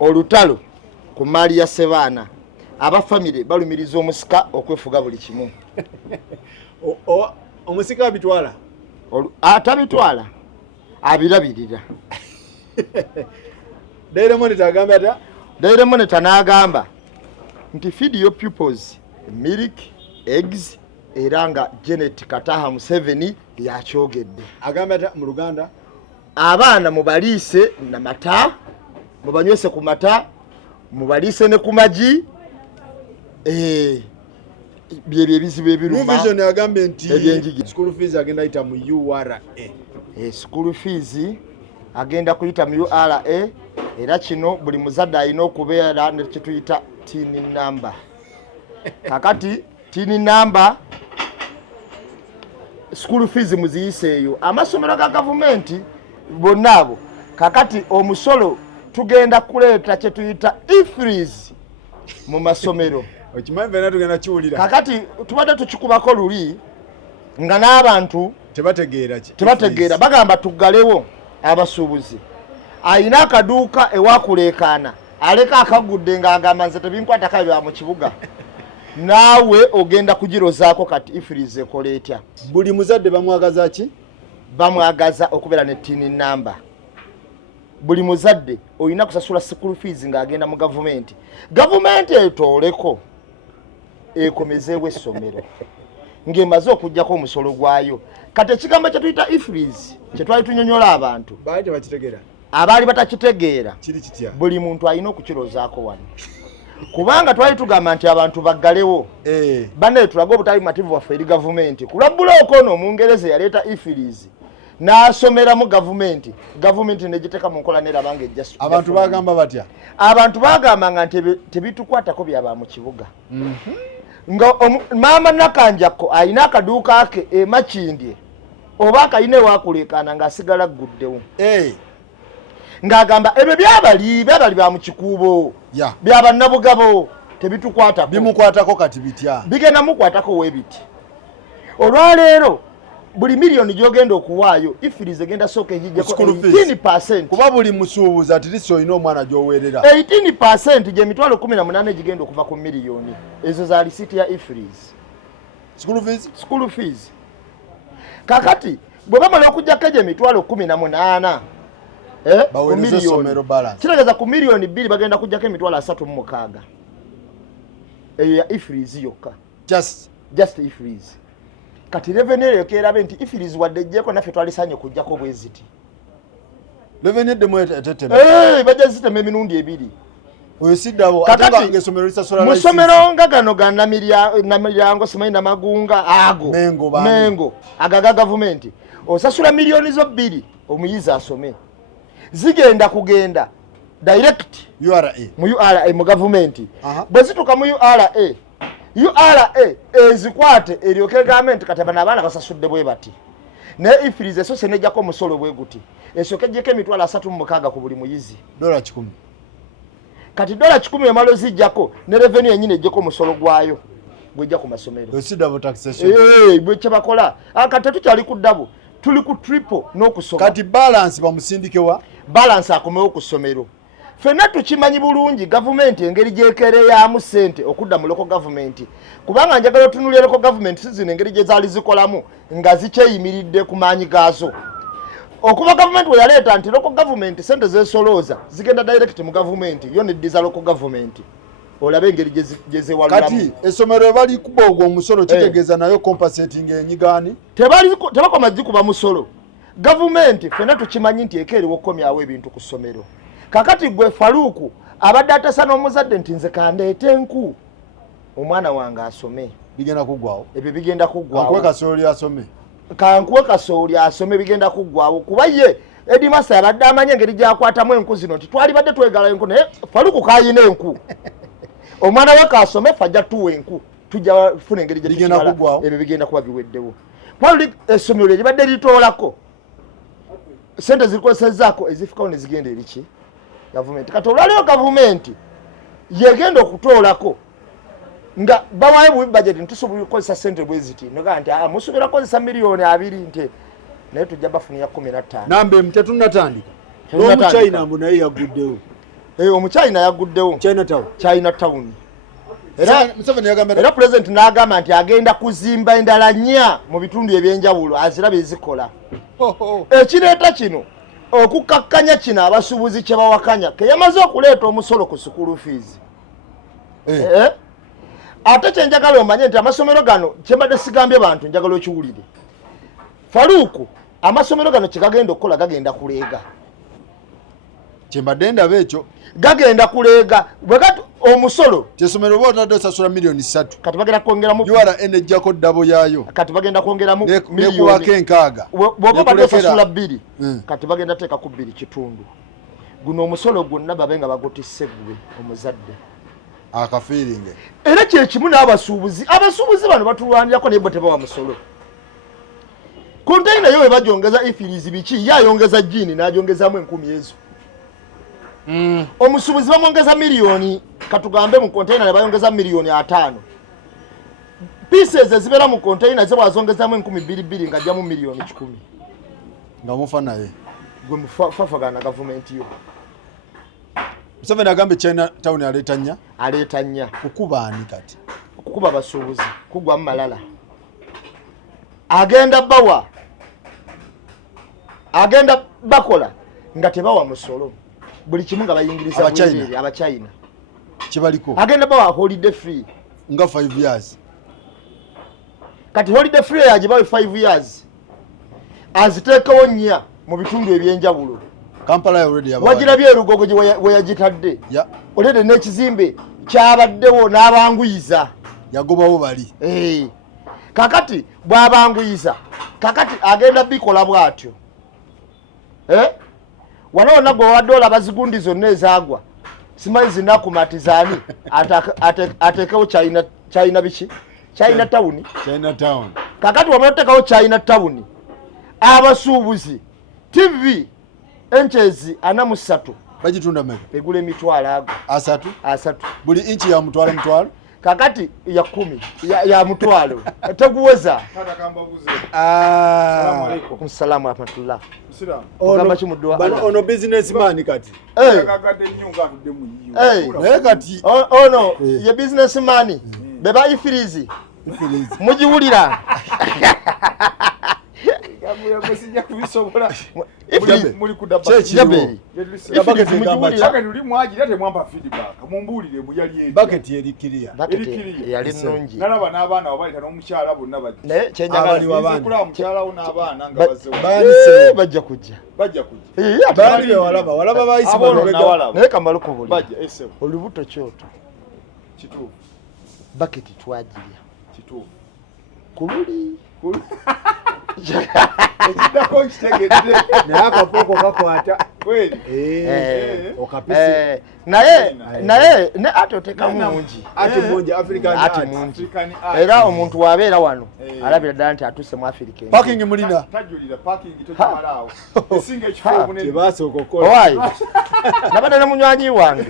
olutalo ku maali ya Sebaana abafamile balumiriza omusika okwefuga buli kimu. Omusika abitwala atabitwala abirabirira. Daily Monitor agamba ata Daily Monitor n'agamba nti feed your pupils milk, eggs era nga Janet Kataha Museveni yakyogedde. Agamba ata mu Luganda abaana mubaliise na mata mubanywese ku mata mubaliise ne ku magi byebyo ebizibu ebiruma. Vision agambe nti school fees agenda ita mu URA. School fees agenda kuyita mu URA era kino buli muzadde alina okubeera ne kituyita tin number. Kakati tin number school fees muziyiseeyo amasomero ga gavumenti bonnabo. Kakati omusolo tugenda kuleeta kye tuyita e-fees mu masomero. Okimanyi na tugenda kiwulira. Kakati tubadde tukikubako luli nga n'abantu tebategeera bagamba tuggalewo abasuubuzi. Ayina akaduuka ewakuleekaana aleka akagudde ng'agamba nze tebinkwatako ebya mu kibuga. Naawe ogenda kugirozaako kati e-fees ekola etya. Buli muzadde bamwagaza ki? Bamwagaza okubeera ne tin number. Buli muzadde olina kusasula school fees ng'agenda mu gavumenti. Gavumenti etooleko ekomezeewo essomero ng'emaze okuggyako omusolo gwayo. Kati ekigambo kye tuyita e-fees kye twali tunyonyola abantu abaali batakitegeera buli muntu alina okukirozaako wano. Kubanga twali tugamba nti abantu baggalewo banne tulaga obutalimativu waffe eri gavumenti. Ku lwa buloko ono Omungereza yaleeta e-fees n'asomera mu gavumenti ne giteeka mu nkola neraba ng'ejja. Abantu bagamba batya? Abantu bagamba nti tebitukwatako byaba mu kibuga. Nga maama Nakanjako alina akaduuka ke Makindye oba akayina ewakuleekaana ng'asigala guddewo. Ng'agamba ebyo byabali ba mu kikuubo byabannabugabo tebitukwatako. Bimukwatako kati bitya? Bigenda mukwatako weebiti. Olwaleero buli miliyoni gy'ogenda okuwaayo e-fees egenda sooka ejijjako 18%. Kuba buli musuubuzi ati liso olina omwana gy'oweerera 18% gye mitwalo 18 gigenda okuva ku miliyoni. Ezo za lisiti ya e-fees. School fees. Kakati bwe bamala okuggyako egyo emitwalo 18 baweereza essomero balance. Kitegeeza ku miliyoni 2 bagenda kuggyako emitwalo 36. Eyo ya e-fees yokka. Just e-fees. Kati revenue yokerabe nti e-fees wadde ejjeko naffe twalisanye kujjako bweziti. Revenue demo eteteme. Bajja ziteme emirundi ebiri. Oyo siddabo atanga ngesomero lisasola license. Musomero ngagano ga Namiryango Simanyi Namagunga ago. Mengo agaga gavumenti. Osasula miliyoni zo 2 omuyizi asome. Zigenda kugenda direct URA mu gavumenti. Bwe zituka mu URA ezikwate eryoke gavumenti kati abaana basasudde bwe bati. Ne e-fees eso senejjako omusolo bwe guti. Esooke ejjeko emitwalo 36 ku buli muyizi. $10. Kati $10 emalo zijjako ne revenue yennyini ejjeko omusolo gwayo gwejja ku masomero. Double taxation. Bwe kye bakola. Kati tukyali ku double. Tuli ku triple n'okusoma. Kati balance bamusindikewa? Balance akomewo ku ssomero. Fenna tukimanyi bulungi gavumenti engeri gyekereyamu ssente okudda mu local government. Kubanga njagala otunulira local government sizino engeri gye zaali zikolamu nga zikyeyimiridde ku maanyi gaazo. Okuva gavumenti we yaleeta nti local government ssente zeesolooza zigenda direct mu gavumenti yo neddiza local government. Olabe engeri gye zeewalulamu. Kati essomero bali kuba ogwo omusolo kitegeeza nayo compensating enyigaani? Tebakoma gikuba musolo. Gavumenti fenna tukimanyi nti ekeeriwo okukomyawo ebintu ku ssomero. Kakati gwe Faruku abadde atasa n'omuzadde nti nze kandeete enku omwana wange asome. Bigenda kuggwawo? Ebyo bigenda kuggwawo. Kankuwe kasooli asome? Kankuwe kasooli asome bigenda kuggwawo. Kuba ye Edimasa yabadde amanya engeri gyakwatamu enku zino nti twali badde twegala enku naye Faruku kayina enku. Omwana we kasome fajja tuwa enku. Tujja funa engeri gye tukimala. Ebyo bigenda kuba biweddewo. Kwali essomero libadde litoolako sente zilikozesezzaako ezifikawo ne zigenda eriki gavumenti. Kati olwaleero gavumenti yegenda okutoolako nga bawaye bubi budget ntusobola okukozesa sente bwe ziti noga nti musobola kukozesa miliyoni 2 nte naye tujja bafunira 15. Nambe mtetunnatandika. N'omuchina mbu naye yaguddewo. Omuchina yaguddewo Chinatown. Era president n'agamba nti agenda kuzimba endala nnya mu bitundu ebyenjawulo aziraba ezikola. Ekireeta kino okukakkanya kino abasuubuzi kye bawakanya ke yamaze okuleeta omusolo ku school fees. Ate kye njagala omanye nti amasomero gano kye mbadde sigambye bantu njagala okiwulire. Faruku amasomero gano kye gagenda okukola gagenda kuleega. Kyembadde ndaba ekyo gagenda kuleega bwekati omusolo kyesomero bwotadde osasula miliyoni 3 kati bagenda kwongeramu URN ejjako ddabo yaayo kati bagenda kwongeramu miliyoni 6 bw'oba badde osasula 2 kati bagenda teeka ku 2 kitundu. Guno omusolo gwonna babe nga bagutisse gwe omuzadde akafiiringe. Era kye kimu n'abasuubuzi bano batulwanirako naye bo tebawa musolo. Konteyina yo bajongeza ifirizi biki yayongeza jini n'ajongezaamu 10,000 ezo. Omusuubuzi bamwongeza miliyoni katugambe mu konteyina ne bayongeza miliyoni 5. Pieces ezibeera mu konteyina ze bwazongezaamu 2,200 ng'ajjamu miliyoni 10. Nga mufa naye Gwe mufafagana na gavumenti yo. Museveni agambe Chinatown aleeta nnya Kukuba ani kati? Kukuba abasuubuzi kugwa mu malala. Agenda bakola nga tebawa musolo. Buli kimu nga bayingiriza Abachina. Kibaliko. Agenda bawa holiday free nga 5 years. Kati holiday free yagibawe 5 years. Aziteekawo nnya mu bitundu ebyenjawulo. Kampala already yabawa. Wagirabye Rugogo gye weyagitadde. Olede n'ekizimbe kyabaddewo n'abanguyiza. Yagobawo bali. Kakati bw'abanguyiza. Kakati agenda bikola bw'atyo. Wano gwe wadde olaba zigundi zonna ezaagwa. Simanyi zinakumatizani atekewo China biki? Chinatown. Kakati wamutekawo Chinatown. Abasuubuzi TV enchezi 43 bagitunda mega egula emitwalo ago asatu buli inchi ya mutwalo kakati ya 10 ya mutwalo teguweza. Assalamu alaykum. Assalamu rahmatullah. Ono businessman kati kati ono ye businessman beba ifirizi mujiwulira muri kudaba bucket yeri clear yali nungi nalaba n'abaana wabalita n'omukyala bonna bajja kujja bali walaba bayisi naye kamalo ko buli olubuto kyoto kituufu bucket twagirya kituufu kubuli ekidako kitegedde naye akapoko kakwata kweli okapisi naye ne atotekamu mungi ati mungi African era omuntu wabeera wano alabira ddala nti atuse mu Africa parking mulina tajulira parking tokimalaawo esinga ekifo bunene tebasooka okukola owaayi nabadde ne munywanyi wange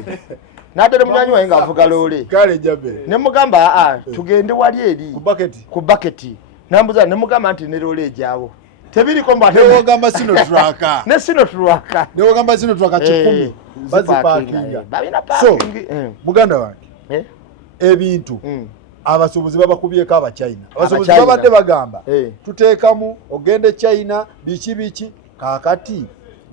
n'adde munywanyi wange ng'avuga loole kale jabe ne mugamba tugende wali eri ku bucket nambuza ne mugamba nti ne loole ejaawo tebiriko mbate wogamba sino truaka ne sino truaka ne wogamba sino truaka 10 bazi parking babina parking muganda wange ebintu abasuubuzi babakubyeko Abachina abasuubuzi babadde bagamba tuteekamu ogende China biki kakati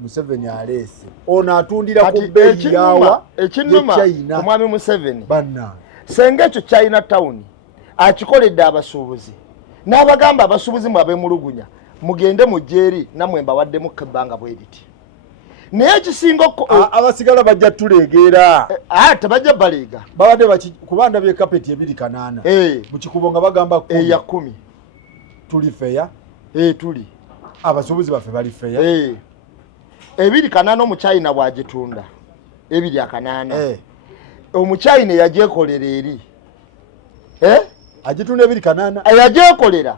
Museveni alese ono atundira ku bbeeyi yawa ekinuma omwami Museveni banna senga ekyo Chinatown akikoledde abasuubuzi n'abagamba abasuubuzi mwe abemulugunya mugende mu jeeri namwe mbawaddemu kebbanga bweriti naye ekisinga abasigala bajja tuleegera tebajja baleega babadde kubanda bye kapeti 2 mu kikubo nga bagamba 10 ya 10 tuli feya tuli abasuubuzi baffe bali feya 2 mu China bwagitunda 2 omuchina yagyekolera eri agitunda 2 yagyekolera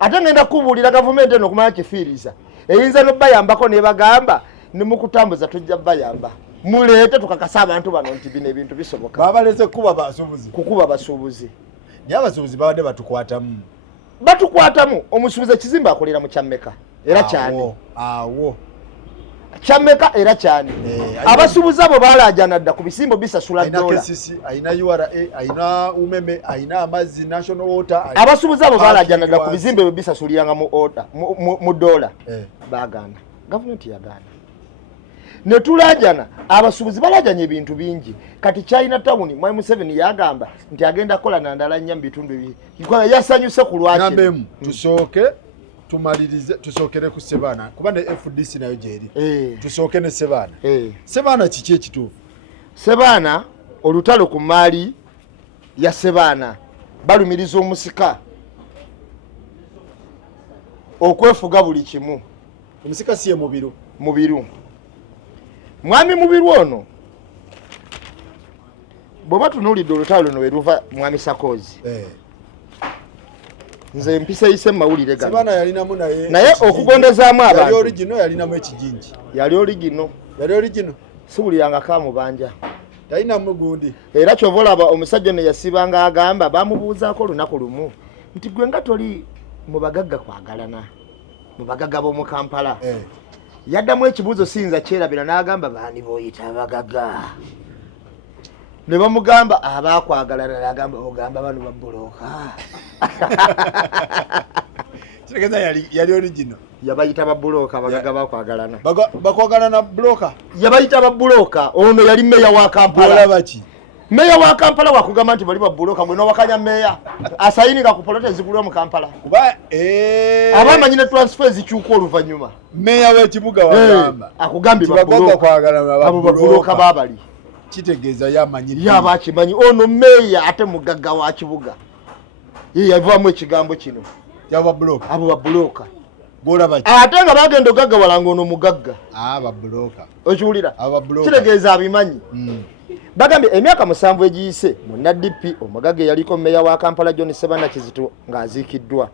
ate ngenda kubuulira gavumenti eno okumanya kifiiriza eyinza n'obayambako nebagamba ne mukutambuza tujja bayamba muleete tukakasa abantu bano nti bino ebintu bisoboka babalese kukuba basuubuzi naye abasuubuzi babadde batukwatamu omusuubuzi ekizimbe akolera mu kyammeka era kyani awo Chameka era cyane abasubuzi abo balajana dda ku bisimbo bisasula dola aina KCC aina URA aina umeme aina amazi national water abasubuzi abo balajana dda ku bizimbe bisasuliyanga mu order mu dola bagana government yagana ne tulajana abasubuzi balajanye ebintu bingi kati China town Mwai Museveni yagamba nti agenda kola nandala nnya bitundu bi ikola yasanyuse ku lwaki nambemu tusoke tumalirize tusokere ku Sebana kuba ne FDC nayo jeri tusoke ne Sebana Sebana kiki ekituufu Sebana olutalo ku mali ya Sebana balumiriza omusika okwefuga buli kimu omusika siye mubiru mwami mubiru ono boba tunulidde olutalo no weruva mwami Sakozi nze mpisa ise mawulire gano Sebana yalinamu naye okugondezaamu abantu yali original yalinamu ekijinji yali original sibuliyanga kamubanja talinamu gundi era kyovolaba omusajja ne yasibanga agamba bamubuuzaako lunaku lumu nti gwe nga toli mu bagagga kwagalana mu bagagga b'omu Kampala yaddamu ekibuuzo siyinza kyerabira n'agamba baani b'oyita abagagga ne bamugamba abakwagalana n'agamba ogamba bano babbulooka kitegeza yali original yabayita babbulooka abagagga bakwagalana bakwagalana bulooka yabayita babbulooka ono yali meya wa Kampala olabaki meya wa Kampala wakugamba nti bali babbulooka gwe n'owakanya meya asayininga ku polota ezigulwa mu Kampala kuba abamanyi ne transfer zikyuka oluvannyuma meya w'ekibuga wagamba akugambye babbulooka babali kitegeeza yamanyi yabakimanyi ono meya ate mugagga wa kibuga ye yavaamu ekigambo kino yababbulooka abo babbulooka golabaki ate nga bagenda ogaggawalanga ono mugagga babbulooka okiwulira kitegeeza abimanyi bagambye emyaka 7 egiyise mu NDP omugagga yaliko meya wa Kampala John Sebana Kizito ng'aziikiddwa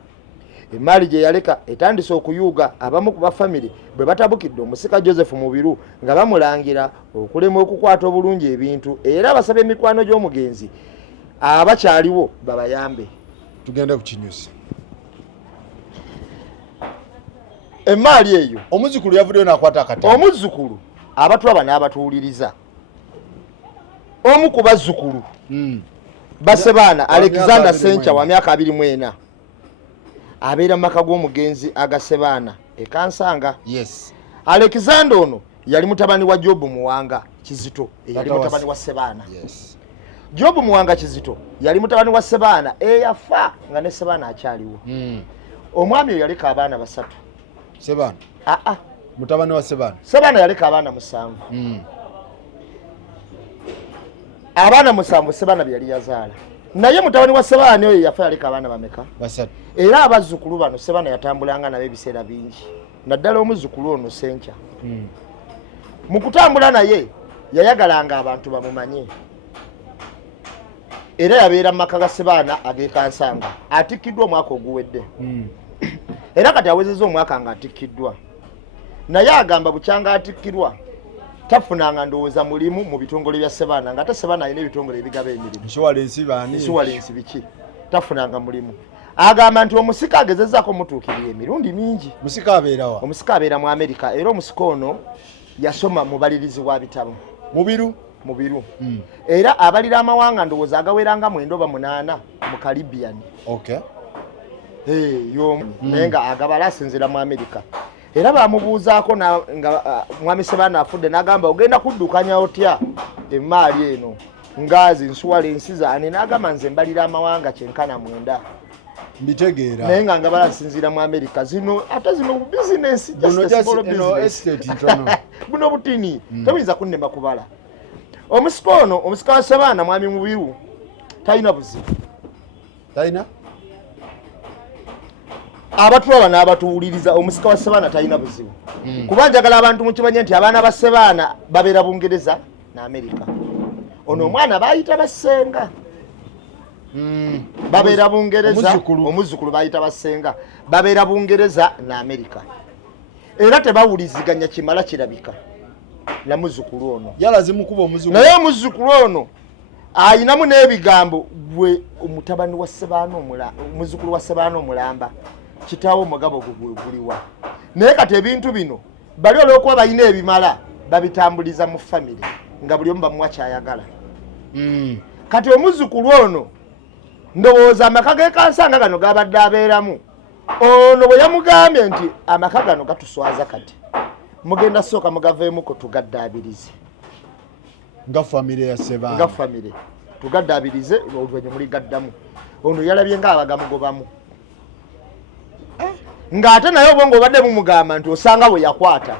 emaali gye yaleka etandise okuyuuga abamu ku bafamire bwe batabukidde omusika Joseph Mubiru nga bamulangira okulema okukwata obulungi ebintu era basaba emikwano gy'omugenzi abakyaliwo babayambe tugende ku kinyusi emaali eyo omuzukulu yavuddeyo n'akwata akatabo omuzukulu abatwaba n'abatuwuliriza omu ku bazzukulu Basebana Alexander Sencha wa myaka 24 abeera mu maka g'omugenzi agasebana ekansanga Alexander ono yali mutabani wa Job Muwanga Kizito yali mutabani wa Sebana Job Muwanga Kizito yali mutabani wa Sebana eyafa nga ne Sebana akyaliwo omwami oyo yaleka abaana basatu Sebana mutabani wa Sebana yaleka abaana 7 abaana 7 Sebana byali yazaala naye mutabani wa Sebana oyo yafa yaleka abaana bameka basatu era abazzukulu bano Sebana yatambulanga nabe ebiseera bingi naddala omuzzukulu ono Sencha mu kutambula naye yayagalanga abantu bamumanye era yabeera mu maka ga Sebana ag'ekansanga atikkiddwa omwaka oguwedde era kati awezezza omwaka nga atikkiddwa naye agamba bukyanga atikkirwa tafunanga ndowooza mulimu mu bitongole bya Sebana nga ate Sebana alina ebitongole ebigaba emirimu nsuwalensi biki tafunanga mulimu agamba nti omusika agezezzaako mutuukirira emirundi mingi musika abeerawa omusika abeera mu Amerika era omusika ono yasoma mubalirizi wa bitabo mubiru era abalira amawanga ndowooza agaweranga 9 oba 8 mu Caribbean naye nga agabala asinzira mu Amerika era bamubuuzaako nga mwami Sebana afudde n'agamba ogenda kuddukanya otya emaali eno ngaazi nsuwalensi zaani n'agamba nze mbalira amawanga 9 mbitegeera naye nga ngabala asinzira mu Amerika zino ate zino business buno butini tobuyinza kunnema kubala omusika ono omusika wa Sebana mwami Mubiru talina buzibu abatulaba n'abatuwuliriza omusika wa Sebana talina buzibu kuba njagala abantu mukibanye nti abaana ba Sebana babeera Bungereza na Amerika ono omwana bayita basenga babeera Bungereza omuzzukulu bayita basenga babeera Bungereza na Amerika era tebawuliziganya kimala kirabika na muzzukulu ono yalazimu kuba omuzzukulu naye omuzzukulu ono ayinamu n'ebigambo gwe omutabani wa Sebana omuzzukulu wa Sebana omulamba kitaawo omugabo guliwa naye kati ebintu bino bali olwokuba balina ebimala babitambuliza mu family nga buli omu bamuwa kyayagala. Kati omuzukulu ono ndowooza amaka g'ekansanga gano gabadde abeeramu ono bwe yamugambye nti amaka gano gatuswaza kati mugenda sooka mugaveemuko tugaddaabirize nga famire ya Sebana nga famire tugaddaabirize olwenye muli gaddamu ono yalabye ng'abagamugobamu ng'ate naye obwongo obadde mumugamba nti osanga bwe yakwata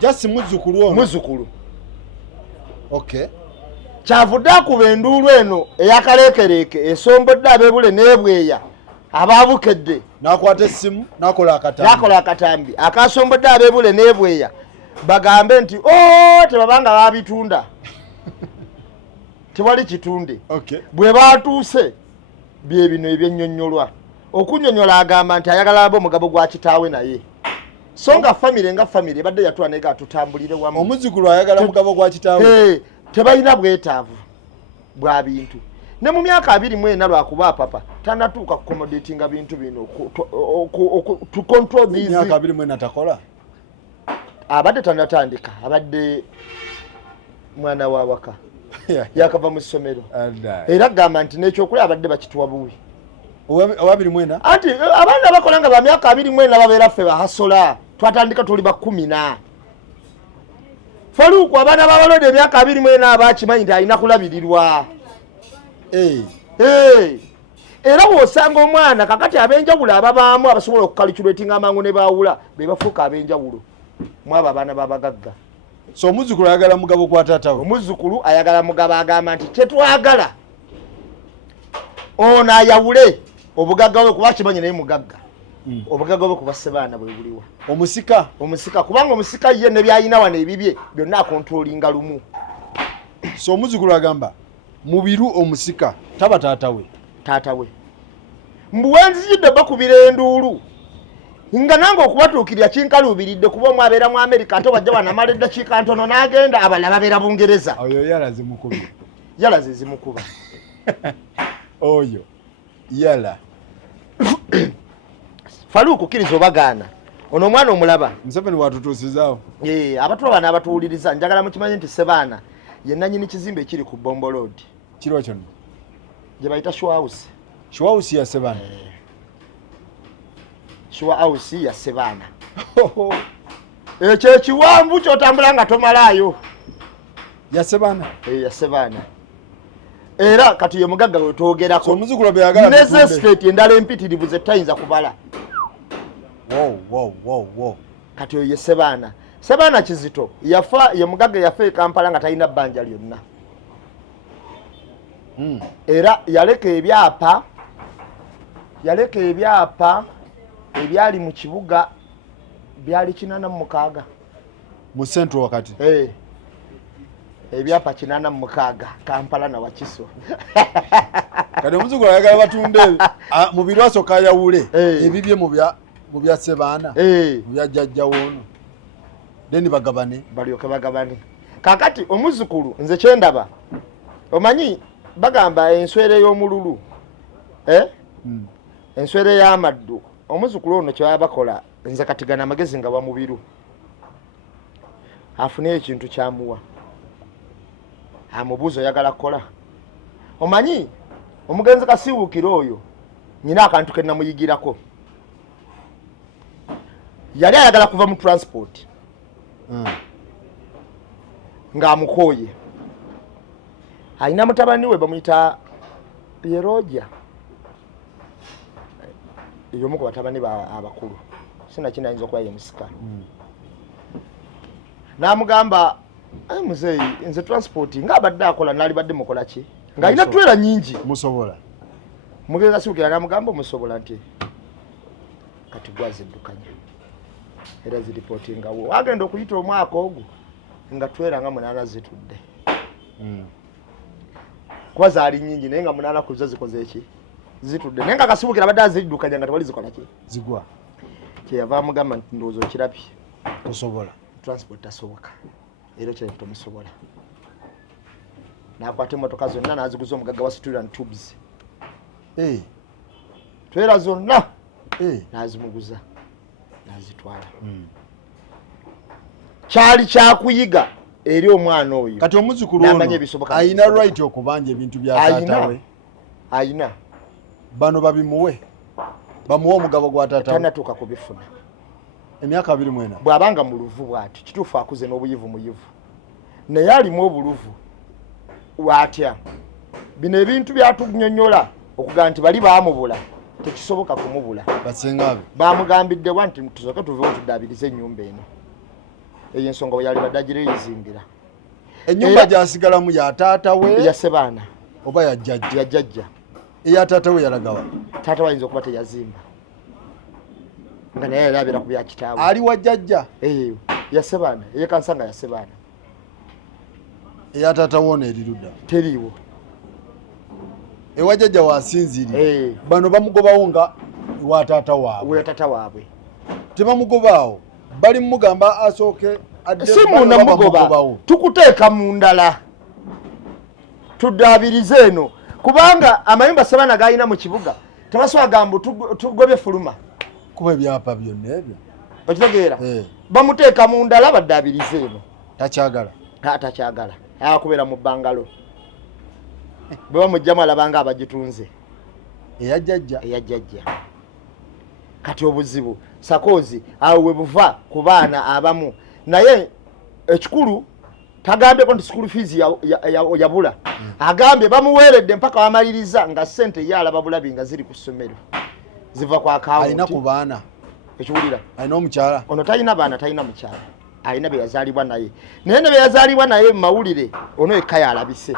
jasi muzzukulu ono muzzukulu okay kyavudde akuba enduulu eno eyakaleekereeke esombodde ab'ebule n'ebweya abaabukedde n'akwata essimu n'akola akatambi akasombodde ab'ebule n'ebweya bagambe nti tebabanga baabitunda tewali kitunde bwe baatuuse bye bino ebyennyonnyolwa okunnyonnyola agamba nti ayagala abe omugabo gwa kitaawe naye so nga famire ebadde yatula naye gatutambulire wamu omuzzukulu ayagala mugabo gwa kitaawe tebalina bwetaavu bwa bintu ne mu myaka 24 lwakuba papa tanatuuka kucomodatinga bintu bino to control these myaka 24 takola abadde tanatandika abadde mwana wa waka yakava mu ssomero era gamba nti n'ekyokulya abadde bakituwa buwi owabiri mwena anti abaana bakola nga ba myaka 24 babeera ffe bahasola twatandika tuli ba 10 Faluku abaana babalode emyaka 24 abakimanyi nti alina kulabirirwa era wosanga omwana kakati ab'enjawulo ababaamu abasobola okukalikulatinga amangu ne baawula be bafuuka ab'enjawulo mwabo abaana babagagga. So omuzzukulu ayagala mugabo gwa taata we. Omuzzukulu ayagala mugabo agamba nti kyetwagala ono ayawule obugagga bwe kuba kimanyi naye mugagga. Obugagga bwe kuba Sebana bwe buliwa. Omusika kubanga omusika ye ne byayina wano ebibye byonna akontrolinga lumu. So omuzzukulu agamba mubiru omusika taba taata we. Mbuwenzijidde bakubira enduulu. Nga nange okubatuukirira kinkaluubiridde kuba omwe abeera mu Amerika ate wajja wanamala eddakiika ntono n'agenda abalala babeera Bungereza. Oyo yalaze mukubi. Yalaze zimukuba. Oyo yala. Faluku kirizo bagaana. Ono omwana omulaba. Museveni watutuusizaawo. Abatulaba n'abatuwuliriza njagala mukimanyi nti Sebana ye nannyini kizimbe ekiri ku Bombo Road. Kirwa kyonna. Gye bayita Shua House. Shua House ya Sebana. Shua House ya Sebana. Ekyo ekiwanvu kyotambula nga tomalaayo. Ya Sebana. Ya Sebana. Era kati ye mugagga we twogerako. So omuzzukulu bwe yagala Neze state endala empitirivu ze tayinza kubala. Wow. Kati ye Sebana. Sebana Kizito yafa ye mugagga yafa e Kampala nga talina bbanja lyonna. Era yaleka ebyapa ebyali mu kibuga byali 86 mu Central wakati. Ebyapa 86 Kampala na Wakiso. Kati omuzzukulu ayagala batunde mu birwaso kayawule ebibye mu bya Sebana mu bya jjajja wono deni bagabane balyoke bagabane. Kakati omuzzukulu nze kyendaba omanyi bagamba enswere y'omululu enswere y'amaddu omuzzukulu ono kyabakola nze katigana amagezi nga bamubiru afune ekintu kyamuwa amubuuzo oyagala kukola omanyi omugenzi kasiwuukira oyo nyina akantu ke namuyigirako yali ayagala kuva mu transport ng'amukooye alina mutabani we bamuyita Yeroja eyomu ku batabani abakulu sinakinaayinza okuba ye musika n'amugamba muzeeyi nze transport ng'abadde akola naali badde mukola ki ng'alina twera nyingi musobola mugenza siwukira n'amugamba omusobola nti kati gwaziddukanya era ziripootingawo wagenda okuyita omwaka ogwo nga twera nga 8 zitudde kuba zaali nyingi naye nga 8 ku zo zikoze eki zitudde naye nga kasibukira badde aziddukanya nga tewali zikola ki zigwa kyeyava amugamba nti ndowooza okirabye tosobola transport tasoboka era kyefu tomusobola n'akwata emmotoka zonna n'aziguza omugagga wa Stirling Tubes twera zonna n'azimuguza n'azitwala kyali kyakuyiga eri omwana oyo kati omuzukulu ono ayina right okubanja ebintu bya taata we ayina bano babimuwe bamuwe omugabo gwa taata tanatuuka kubifuna emyaka 24 bw'abanga mu luvu bw'ati kituufu akuze n'obuyivu muyivu naye alimu obuluvu bw'atya bino ebintu byatunyonyola okugaa nti bali baamubula tekisoboka kumubula basengabe bamugambidde wa nti tusooke tuveewo tuddaabirize ennyumba eno eyo ensonga bwe yali badde agireyizimbira ennyumba gyasigalamu ya taata we ya Sebaana oba ya jjajja ya jjajja eya taata we yalagawa taata wayinza okuba teyazimba nga naye yali abeera ku bya kitaawe ali wa jjajja ya Sebaana eyekansanga ya Sebaana eya taata woona erirudda teriiwo ewa jjajja wasinziri bano bamugobawo nga ewa taata waabwe we taata waabwe tebamugobaawo bali mugamba asooke si munda mugoba tukuteeka mu ndala tuddaabirize eno kubanga amayumba Sebaana gayina mu kibuga tebasobola gamba tugobye fuluma kuba ebyapa byonna ebyo okitegeera bamuteeka mu ndala baddaabirize eno takyagala akubeera mu bbangalo bwe bamugjamu alabanga abagitunze eya jjajja kati obuzibu sakozi awo we buva ku baana abamu naye ekikulu tagambyeko nti school fees yabula agambye bamuweeredde mpaka wamaliriza nga ssente ye alaba bulabi nga ziri ku ssomero ziva ku akawunti alina ku baana ekiwulira alina omukyala ono talina baana talina mukyala alina be yazaalibwa naye naye ne be yazaalibwa naye mu mawulire ono ekka yalabise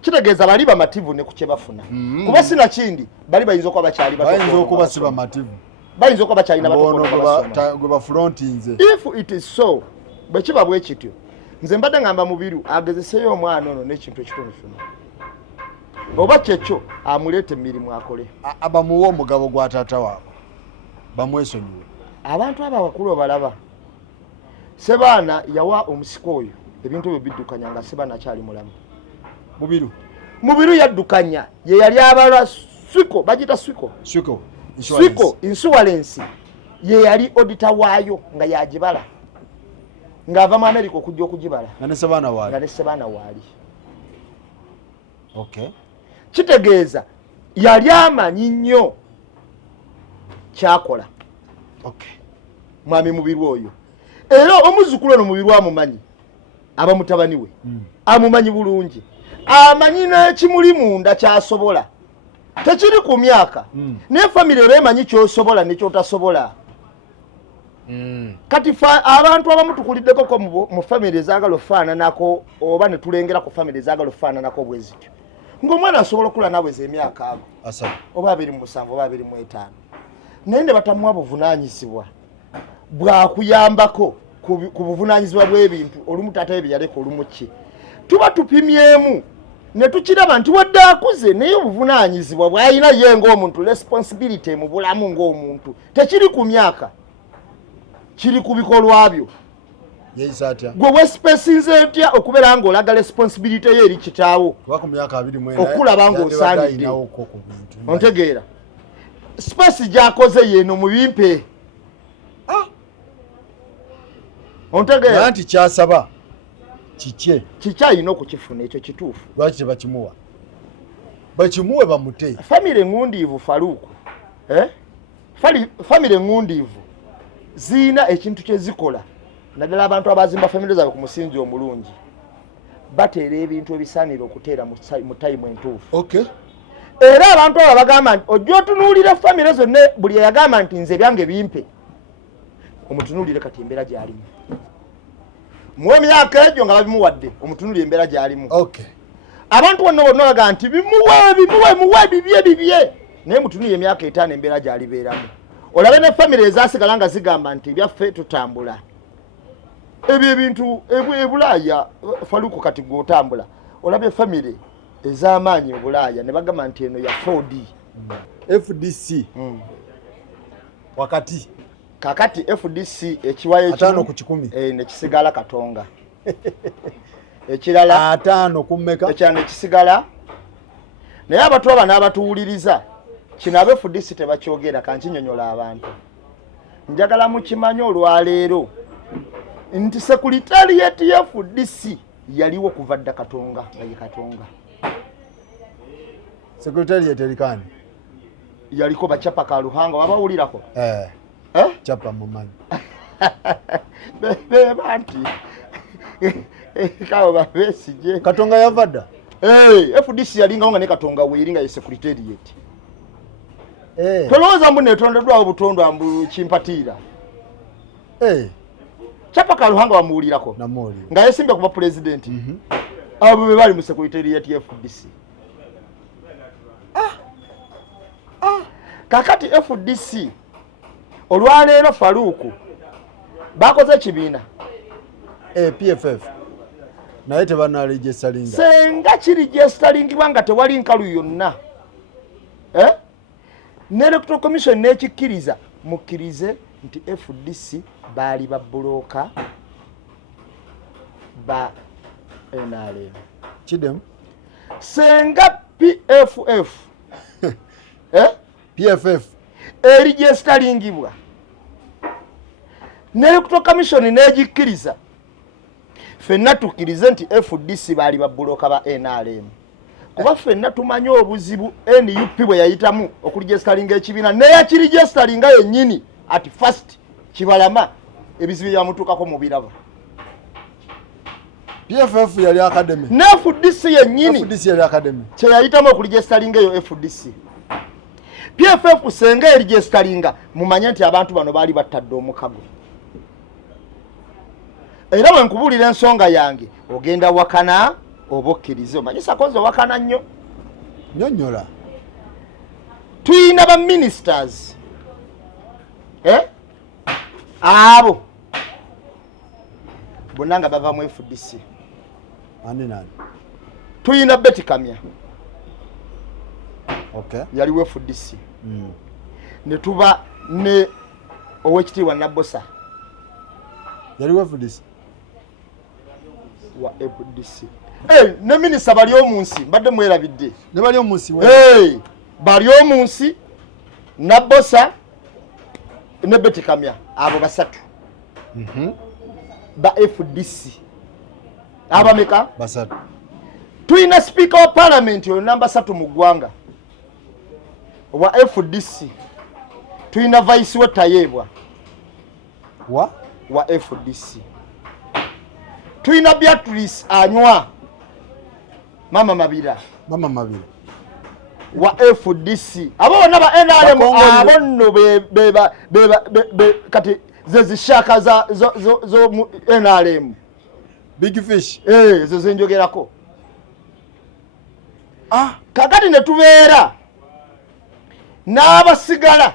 kitegeeza bali bamativu ne ku kye bafuna kuba sina kindi bali bayinza okuba bakyali bayinza okuba si bamativu bayinza okuba bakyalina gwe bafulontinze if it is so bwe kiba bwe kityo nze mbadde ngamba mubiru agezeseyo omwana ono n'ekintu ekitonotono oba kyekyo amuleeta emirimu akole abamuwe omugabo gwa taata waabwe bamwesonyiwe abantu abo abakulu obalaba Sebaana yawa omusiko oyo ebintu ebyo biddukanya nga Sebaana akyali mulamu mubiru yaddukanya ye yali abalwa swiko bagita swiko insurance ye yali auditor waayo nga yagibala ng'ava mu America okujja okugibala nga ne Sebaana waali kitegeeza yali amanyi nnyo kyakola mwami mubiru oyo era omuzukulu ono mubiru amumanyi aba mutabani we amumanyi bulungi amanyi n'ekimuli munda kyasobola tekiri ku myaka naye famire eba emanyi kyosobola nekyotasobola kati abantu abamu tukuliddeko mu famire ezaagala okufaananako oba ne tulengera ku famire ezaagala okufaananako bwe zityo ng'omwana asobola okula naweza emyaka ago oba 27 oba 25 naye ne batamuwa buvunaanyizibwa bwakuyambako ku buvunaanyizibwa bw'ebintu olumu taata bye yaleka olumu ki tuba tupimyemu ne tukiraba nti wadde akuze naye obuvunaanyizibwa bw'alina ye ng'omuntu responsibility mu bulamu ng'omuntu tekiri ku myaka kiri ku bikolwa byo gwe wesipesinze etya okubeera ng'olaga responsibility ye eri kitaawo okulaba ng'osaanidde ontegeera space gy'akoze yeeno mu bimpe ontegeera nti kyasaba kiki alina okukifuna ekyo kituufu lwaki tebakimuwa bakimuwe bamute famire engundiivu faluuku famire engundiivu ziina ekintu kye zikola naddala abantu abazimba famire zaabwe ku musingi omulungi bateera ebintu ebisaanira okuteera mu tayimu entuufu era abantu abo bagamba nti ojja otunuulira famire zonna buli eyagamba nti nze ebyange bimpe omutunuulire kati embeera gy'alimu muwe emyaka egyo nga babimuwadde omutunuulire embeera gy'alimu abantu bonna bonna bagaa nti bimuwe bibye naye mutunuulire emyaka 5 embeera gy'alibeeramu olabe ne famire ezasigala nga zigamba nti ebyaffe tutambula ebyo ebintu ebulaaya faluuku kati gw'otambula olabe famire ez'amaanyi mu bulaaya ne bagamba nti eno ya 4D FDC wakati kakati FDC ekiwayo ekimu 5 nekisigala Katonga ekirala 5 kummeka ekyane kisigala naye abatuwa bano abatuwuliriza kino abe FDC tebakyogera kankinyonyola abantu njagala mukimanyi olwaleero nti Secretariat ya FDC yaliwo kuva dda Katonga nga ye Katonga. Secretariat elikani yaliko bachapa Kaluhanga wabawulirako chapa mumanyi banti kawo babesije Katonga yavadda FDC yalinga nga ne Katonga weeringa ye Secretariat tolowooza mbu netondedwawo obutondo ambu kimpatiira chapa Kaluhanga wamuwulirako nga yesimbe kuba president abo be bali mu Secretariat ya FDC. Kakati FDC olwaleero Faruku bakoze kibiina PFF naye tebanalegistalinga senga kiregistalingibwa nga tewali nkalu yonna ne Electoral Commission nekikkiriza mukkirize nti FDC baali babulooka ba NRM kidem senga PFF PFF registalingibwa ne Electoral Commission negikkiriza fenna tukkirize nti FDC baali babulooka ba NRM kuba fenna tumanyi obuzibu NUP bwe yayitamu okuregistalinga ekibiina neyakiregistalinga yennyini at first kibalama ebizibu byamutuukako mu biraba. PFF yali academy ne FDC yennyini FDC yali academy kyeyayitamu okuregistalinga eyo FDC. PFF senga eregistalinga mumanye nti abantu bano baali battadde omukago. Era bwe nkubuulira ensonga yange ogenda wakana oba okkirize omanyi sakoze wakana nnyo nyonnyola. Tuyina ba ministers abo bonna nga bava mu FDC. Ani nani? Tuyina Betty Kamya yaliwo FDC. Ne tuba ne owekitiibwa Nabbosa yaliwo FDC wa FDC. Ne minisita bali omunsi mbadde mwerabidde ne bali omunsi bali omunsi Nabbosa ne Betty Kamya abo basatu ba FDC abameka basatu. Tuyina speaker wa parliament yo namba 3 mu ggwanga wa FDC. Tuyina vice we Tayebwa wa FDC. Tuyina Beatrice Anywa Mama Mabira wa FDC. Abo bonna ba NRM abonno be kati zezishaka zo NRM Big Fish zo zenjogerako. Kakati ne tubeera n'abasigala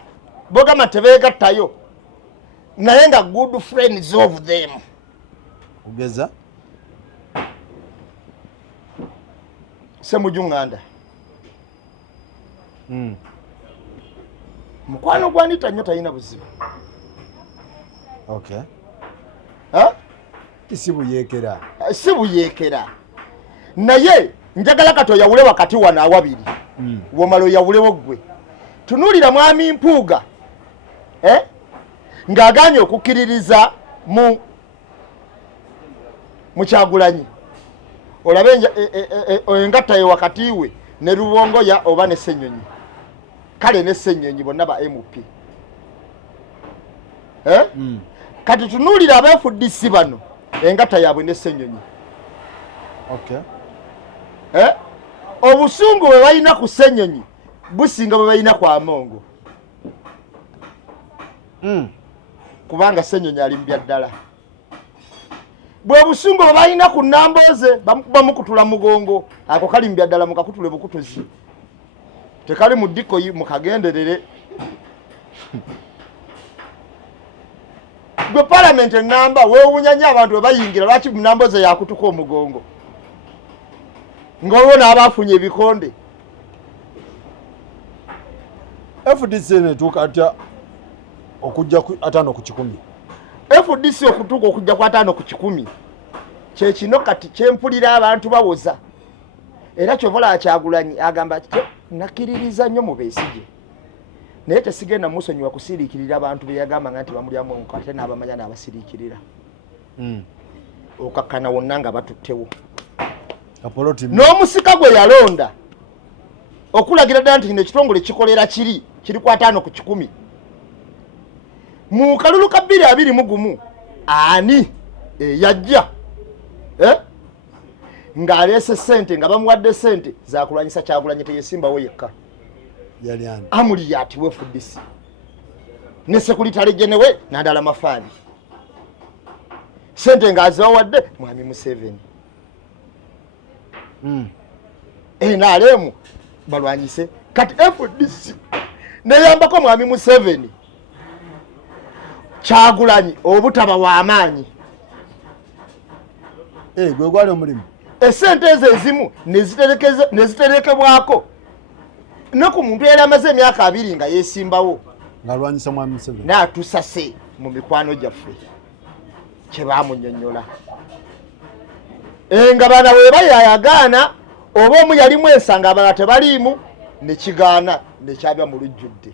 bogama tebeegattayo naye nga good friends of them. Ugeza Semujunganda mukwano gwanita nnyo talina buzibu. Si buyeekera naye njagala kato yawule wakati wana awabiri womalo yawulewo gwe tunuulira mwami Mpuuga ng'aganye okukkiririza mu Kyagulanyi olabe engatta ye wakati we ne Rubongoya oba ne Ssenyonyi. Kale ne Ssenyonyi bonna ba MP kati tunuulira aba FDC bano engatta yabwe ne Ssenyonyi. Obusungu bwe balina ku Ssenyonyi businga bwe balina ku Amongo kubanga Ssenyonyi ali mbya ddala. Bwe busungu bwe balina ku Nambooze bamukutula mugongo ako kali mbya ddala mukakutule bukutuzi tekali mu ddiko mukagenderere. Gwe parliament enamba weewunyanya abantu bwe bayingira lwaki mu Nambooze yakutuka omugongo ng'olwo n'abafunye ebikonde. FDC netuuka atya okujja ku 5 ku 10? FDC okutuuka okujja ku 5 ku 10 kye kino kati kyempulira abantu bawoza. Era Kyovola Kyagulanyi agamba nakkiririza nnyo mu Besigye naye tesigenda musonyiwa kusiriikirira abantu be yagambanga nti bamulyamu enku ate n'abamanya n'abasiriikirira okakkana wonna nga batuttewo n'omusika gwe yalonda okulagira ddala nti kino ekitongole kikolera kiri ku 5 ku 100 mu kalulu ka 2021 ani yajja ng'aleese ssente nga bamuwadde ssente zakulwanyisa Kyagulanyi teyesimbawo yekka amuli yatiwe FDC ne sekuritale jenewe n'adala mafaani ssente ng'azibawadde Mwami Museveni NRM balwanyise kati FDC neyambako Mwami Museveni Kyagulanyi obutaba w'amaanyi gwe gwali omulimu esente ezo ezimu neziterekebwako no ku muntu yali amaze emyaka 2 nga yesimbawo ng'alwanyisa Mwami Museveni n'atusase mu mikwano gyaffe kye baamunnyonnyola nga bana we bayayagaana oba omu yalimu ensanga abalala tebaliimu ne kigaana ne kyabya mu lujjudde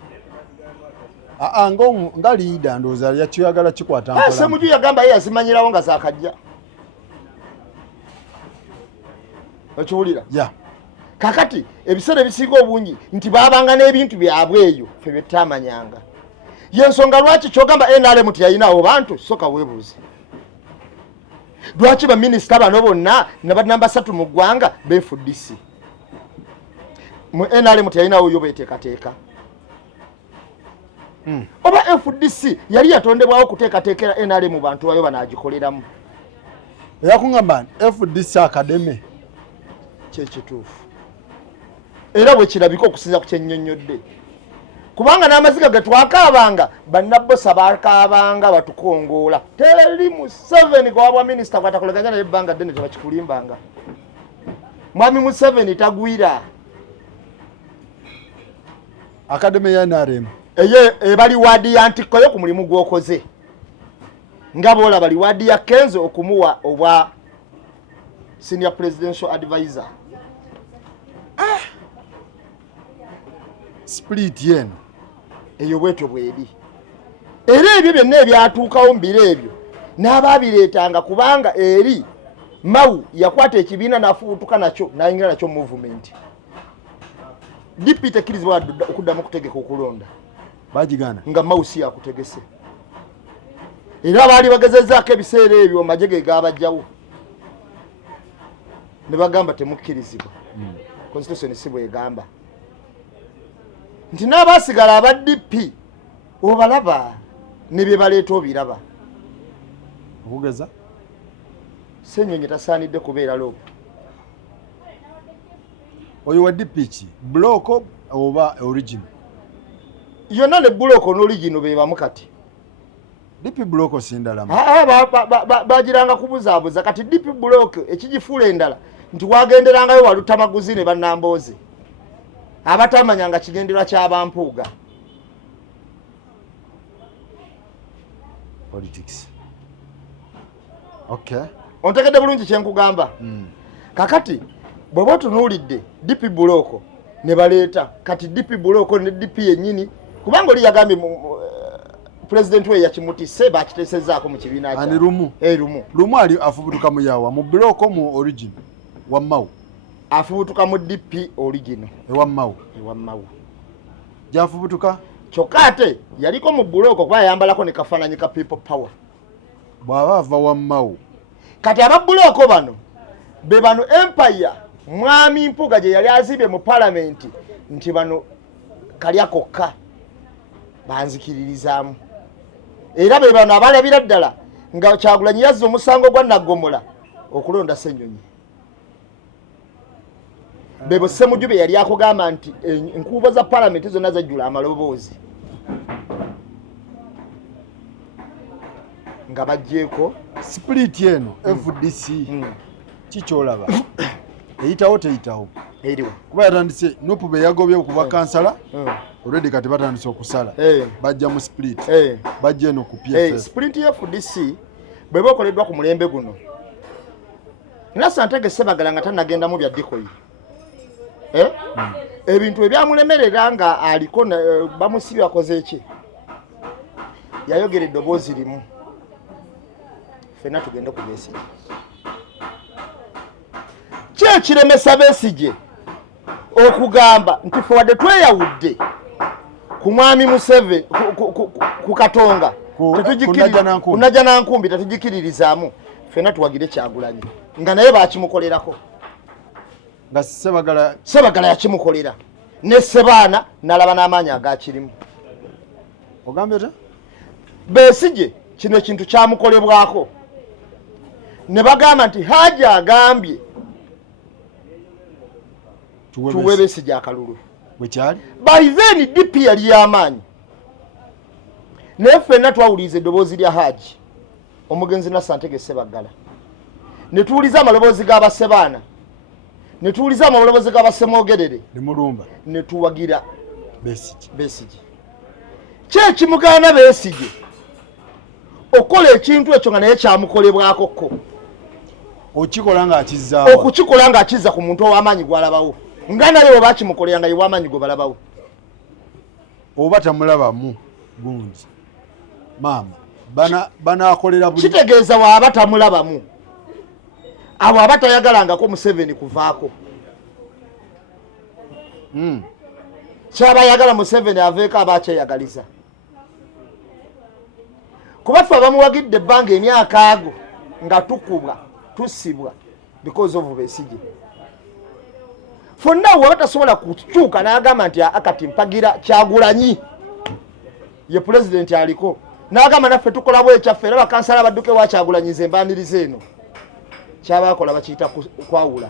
nga liida ndowooza yakiyagala kikwata mpola Ssemujju yagamba ye yazimanyirawo nga zaakajja okiwulira kakati ebiseera ebisinga obungi nti baabanga n'ebintu byabwe eyo ffe bye tutamanyanga yensonga lwaki kyogamba NRM tiyayinawo bantu soka weebuuze lwaki baminisita bano bonna namba 3 mu ggwanga BFDC mu NRM tiyayinawo yo beteekateeka oba FDC yali yatondebwawo okuteekateekera NRM bantu bayo banaagikoleramu eyakungamba FDC akademe kyekituufu era bwe kirabika okusinza ku kyennyonnyodde kubanga n'amaziga ge twakaabanga bannabosa baakaabanga batukongoola teri Museveni gwabwa minisita gwatakoleganya naye ebbanga ddene tebakikulimbanga Mwami Museveni tagwira akademe ya NRM ebali waadi ya Ntikoyo ku mulimu gw'okoze nga boolaba bali waadi ya Kenzo okumuwa obwa senior presidential advisor split yeno eyo bweto bweri era ebyo byonna ebyatuukawo mu biro ebyo n'abaabireetanga kubanga eri Mau yakwata ekibiina n'afubutuka nakyo n'ayingira nakyo movement DP tekkirizibwa okuddamu kutegeka okulonda bagigana nga Mau si yakutegese era baali bagezezzaako ebiseera ebyo amagye ge gaabajjawo ne bagamba temukkirizibwa constitution si bwegamba nti n'abaasigala aba DP obalaba ne bye baleeta obiraba okugeza Ssenyonyi tasaanidde kubeera loopu oyo wa DP ki block oba original yonna ne buloko n'origino be bamu kati DP block sindalamu bagiranga kubuzaabuza kati DP block ekigifuula endala nti wagenderangayo walutamaguzi ne bannambooze abatamanyanga kigenderwa ky'abampuuga politics okay ontegedde bulungi kyenkugamba kakati bw'oba otunuulidde DP block ne baleeta kati DP block ne DP yennyini kubanga oli yagambye president we yakimutisse bakiteesezaako mu kibiina kya ani lumu ali afubutuka mu yawa mu block mu origin wa Mau afubutuka mu DP origin ewa Mau jafubutuka kyokka ate yaliko mu block kuba yayambalako ne kafaananyi ka people power bw'aba ava wa Mau kati aba block bano be bano empire Mwami Mpuuga gye yali azibye mu parliament nti bano kalya kokka banzikiririzaamu era be bano abalabira ddala nga Kyagulanyi yazza omusango gwa Naggomola okulonda Ssenyonyi bebo Ssemujju be yali akugamba nti enkuubo za parliament zonna zajjula amaloboozi nga bajjeeko split yeno FDC kikyolaba eyitawo teyitawo eriwo kuba yatandise Nupu be yagobye okuba kansala already kati batandise okusala bajja mu split bajja eno ku PFF split ya FDC bweba okoleddwa ku mulembe guno Nasantege Sebagala nga tanagenda mu bya Dikoyi ebintu ebyamulemerera nga aliko bamusibye akoze ki yayogera eddoboozi limu fena tugende ku Besigye kyekiremesa Besigye okugamba nti fe wadde tweyawudde ku mwami Museveni ku Katonga kunaja nankumbi tetugikiririzaamu fena tuwagire Kyagulanyi nga naye bakimukolerako nga Sebagala yakimukolera ne Sebaana nalaba n'amaanyi agakirimu ogambye ta Besigye kino ekintu kyamukolebwako ne bagamba nti Haji agambye tuwe Besigye akalulu bwekyali by then DP yali y'amaanyi naye ffenna twawuliza eddoboozi lya Haji omugenzi Nassantege Sebagala ne tuwuliza amaloboozi g'abasebaana ne tuwuliza amaloboozi g'abasemwogerere ne tuwagira Besigye kyekimugaana Besigye okukola ekintu ekyo nga naye kyamukolebwako ko okikola nga akizza ku muntu ow'amaanyi gw'alabawo nga naye oba kimukolera nga ye w'amaanyi gwe balabawo oba tamulabamu gundi maama banaakolera buli kitegeeza waaba tamulabamu abo aba tayagalangako Museveni kuvaako kyaba yagala Museveni aveeko aba akyeyagaliza kuba ffe abamuwagidde ebbanga emyaka ago nga tukubwa tusibwa because of Besigye fonna waba tasobola kukyuka n'agamba nti akati mpagira Kyagulanyi ye pulezidenti aliko n'agamba naffe tukola bwekyaffe era bakansala badduke wa Kyagulanyi ze mbaaniriza eno kyabakola bakiyita kwawula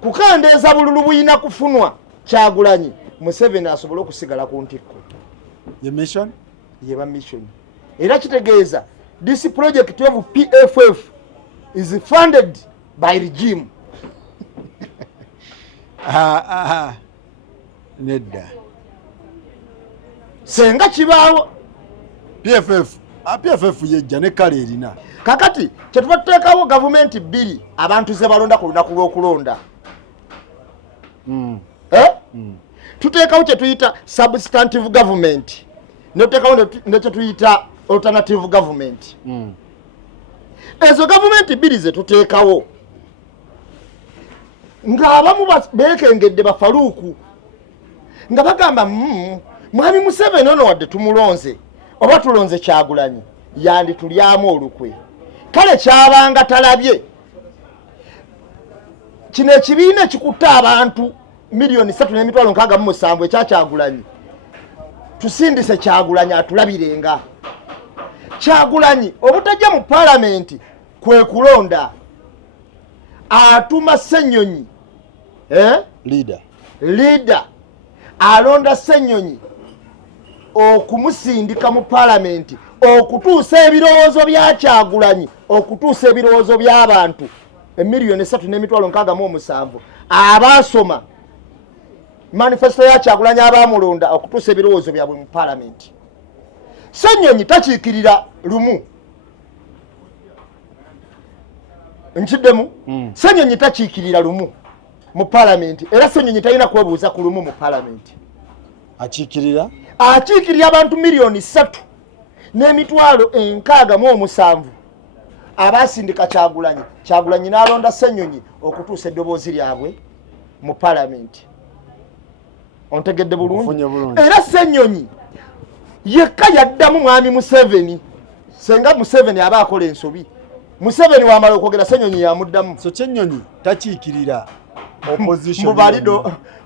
kukendeeza bululu buyina kufunwa Kyagulanyi Museveni asobole okusigala ku ntikko yeba mission era kitegeeza this project of PFF is funded by regime nedda senga kibaawo PFF yejja ne kale erina kakati kyetubateekawo gavumenti bbiri abantu ze balonda ku lunaku lw'okulonda tuteekawo kye tuyita substantive government netuteekawo nekye tuyita alternative government ezo gavumenti bbiri ze tuteekawo ng'abamu beekengedde bafaluuku nga bagamba mwami Museveni ono wadde tumulonze oba tulonze Kyagulanyi yandi tulyamu olukwe kale kyabanga talabye kino ekibiina ekikutta abantu miliyoni 3.67 ekya Kyagulanyi tusindise Kyagulanyi atulabirenga Kyagulanyi obutajja mu palamenti kwe kulonda atuma Ssenyonyi leader alonda Ssenyonyi okumusindika mu palamenti okutuusa ebirowoozo bya Kyagulanyi okutuusa ebirowoozo by'abantu emiliyoni 3.67 abaasoma manifesto ya Kyagulanyi abaamulonda okutuusa ebirowoozo byabwe mu palamenti Ssenyonyi takiikirira lumu nkiddemu Ssenyonyi takiikirira lumu mu palamenti era Ssenyonyi talina kwebuuza ku lumu mu palamenti akiikirira abantu miliyoni 3.67 abaasindika Kyagulanyi n'alonda Ssenyonyi okutuusa eddoboozi lyabwe mu palamenti ontegedde bulungi era Ssenyonyi yekka yaddamu mwami Museveni senga Museveni aba akola ensobi Museveni wamala okwogera Ssenyonyi yamuddamu so Kyenyonyi takiikirira opposition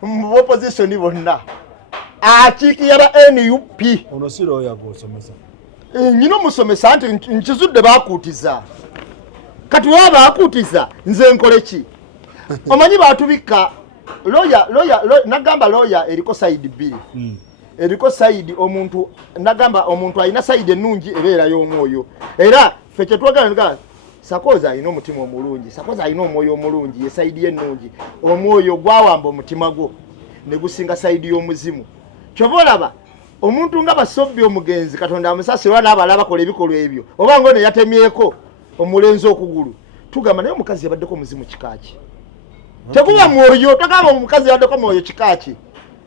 mu opposition bonna akiikirira ba NUP ono si lawyer gw'osomesa nyina musomesa nti nkizudde bakuutiza kati waba bakuutiza nze nkole ki omanyi batubika lawyer nagamba lawyer eriko side bbiri eriko side omuntu nagamba omuntu alina side ennungi ebeera y'omwoyo era ffe kyetwagala Sakoza alina omutima omulungi Sakoza alina omwoyo omulungi ye side y'ennungi omwoyo gwawamba omutima gwo ne gusinga side y'omuzimu kyova olaba omuntu nga basobbi omugenzi Katonda amusasirwa n'abalaba kola ebikolwa ebyo oba ngo ne yatemyeko omulenzi okugulu tugamba naye omukazi yabaddeko omuzimu kikaaki Tekuba mwoyo tokaba omukazi yaddeko mwoyo kikaaki.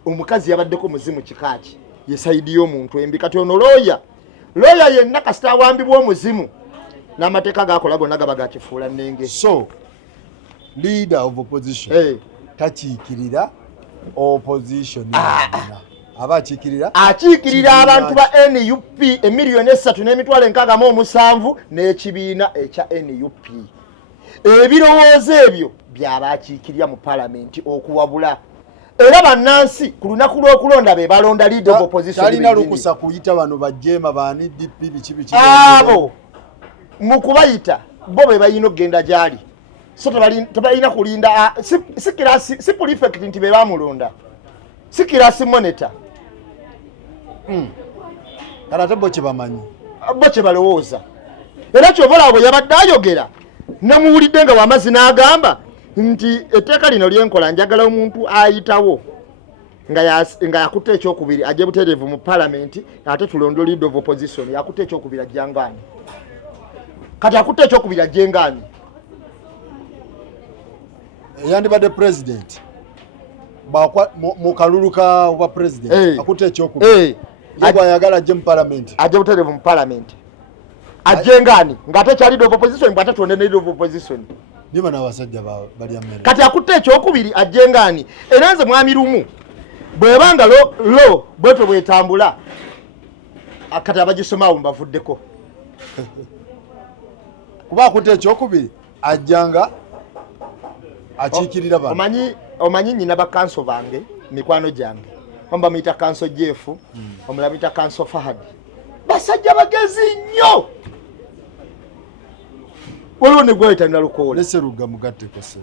Omukazi yabaddeko muzimu kikaaki. Ye saidi y'omuntu embi kati ono lawyer yenna kasita awambibwa omuzimu n'amateeka gakola gonna gaba gakifuula nnenge. So leader of opposition takiikirira opposition aba akiikirira abantu ba NUP emiliyoni 3.67 n'ekibiina ekya NUP. Ebirowoozo ebyo byaba akiikirira mu parliament okuwabula. Era bannansi ku lunaku lw'okulonda be balonda leader of opposition. Talina lukusa kuyita bano bajema baani DP biki. Abo mu kubayita bo be bayina okgenda gyali. So tebalina kulinda si prefect nti be bamulonda. Si kirasi monitor. Kana tebo kibamanyi. Bo kye balowooza. Era kyobola abo yabadde ayogera. Namuwulidde nga w'amazzi n'agamba nti etteeka lino lyenkola njagala omuntu ayitawo nga yakutte ekyokubiri ajje butereevu mu parliament ate tulondo leader of opposition yakutte ekyokubiri ajjangaani. Kati akutte ekyokubiri ajjengaani. Yandibadde president mu kalulu ka bwa president akutte ekyokubiri ayagala ajje mu parliament ajje butereevu mu parliament ajjengaani ng'ate kya leader of opposition bw'ate tulonde leader of opposition. Niba n'abasajja bali amere. Kati akutte ekyokubiri ajjengaani era nze mwami lumu bwebanga lo bwetwe bwetambula kati abagisomaawo mbavuddeko. Kuba akutte ekyokubiri ajjanga akiikirira bantu. Omanyi nyina bakanso bange mikwano gyange omba muyita kanso Jeff omulala muyita kanso Fahad basajja bagezi nnyo. Waliwo ne gwayita nalukoola. Leseruga mugatteko se.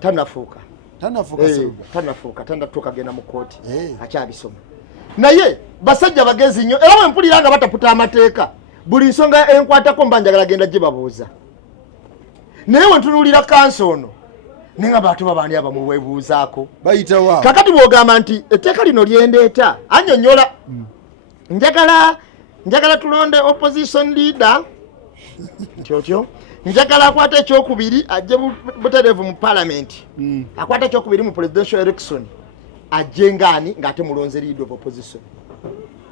Tanafuuka Seruga. Tandatuuka genda mu kooti. Akyabisoma. Naye basajja bagezi nnyo era bwe mpulira nga bataputa amateeka buli nsonga enkwatako mba njagala genda gye babuuza. Naye we ntunuulira kanso ono ninga bantu babaani abamu weebuuzaako. Bayita wa. Kakati bw'ogamba nti etteeka lino lyendeeta annyonnyola. Njagala tulonde opposition leader. Kyotyo. Njagala akwata ekyokubiri ajje butereevu mu parliament. Akwata ekyokubiri mu presidential election. Ajjengaani ng'ate mulonze leader of opposition.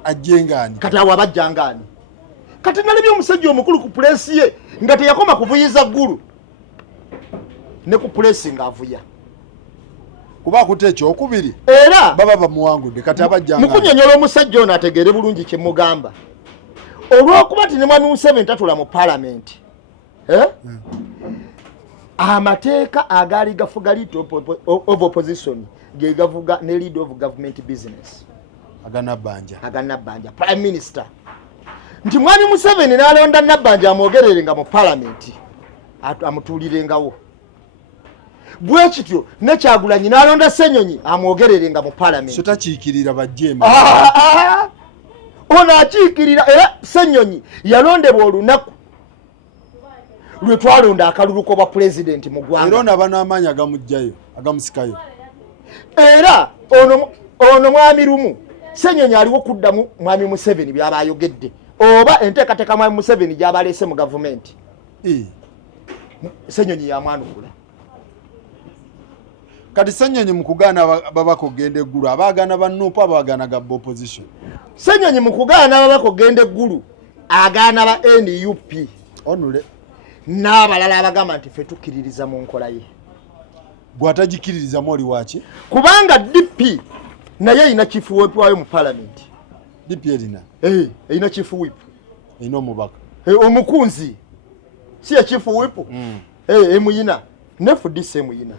Ajjengaani. Kati awo abajjangaani. Kati nalabye omusajja omukulu ku pulesi ye nga teyakoma kuvuyiza ggulu. Ne ku pulesi ng'avuya. Kuba akutte ekyokubiri. Era baba bamuwangudde kati abajjangaani. Mukunyonyola omusajja ono ategeere bulungi kye mugamba. Olw'okuba ti ne mwami Museveni tatula mu parliament. Amateeka agaali gafuga leader of opposition ge gavuga ne leader of government business aganabbanja prime minister nti mwami Museveni n'alonda Nabbanja amwogererenga mu parliament amutuulirengawo bwe kityo ne Kyagulanyi n'alonda Ssenyonyi amwogererenga mu parliament. So takiikirira bajjema. Ono akiikirira era Ssenyonyi yalondebwa olunaku lwe twalonda akalulu k'obwa president mu ggwanga. Era ono abanaamaanyi agamugjayo agamusikayo. Era ono mwami lumu Ssenyonyi aliwo kuddamu mwami Museveni byaba ayogedde oba enteekateeka mwami Museveni gy'abaleese mu gavumenti. Ssenyonyi yamwanukula. Kati Ssenyonyi mu kugaana babako genda eggulu abaagaana ba NUP abaagaana gabba opposition. Ssenyonyi mu kugaana babako genda eggulu agaana ba NUP. Onule. N'abalala abagamba nti ffe tukkiririza mu nkola ye. Gwatagikiririzamu oli waki? Kubanga DP naye erina chief whip wayo mu parliament. DP erina? Erina chief whip. Erina omubaka. Omukunzi. Si ya chief whip? Emuyina. Ne FDC emuyina.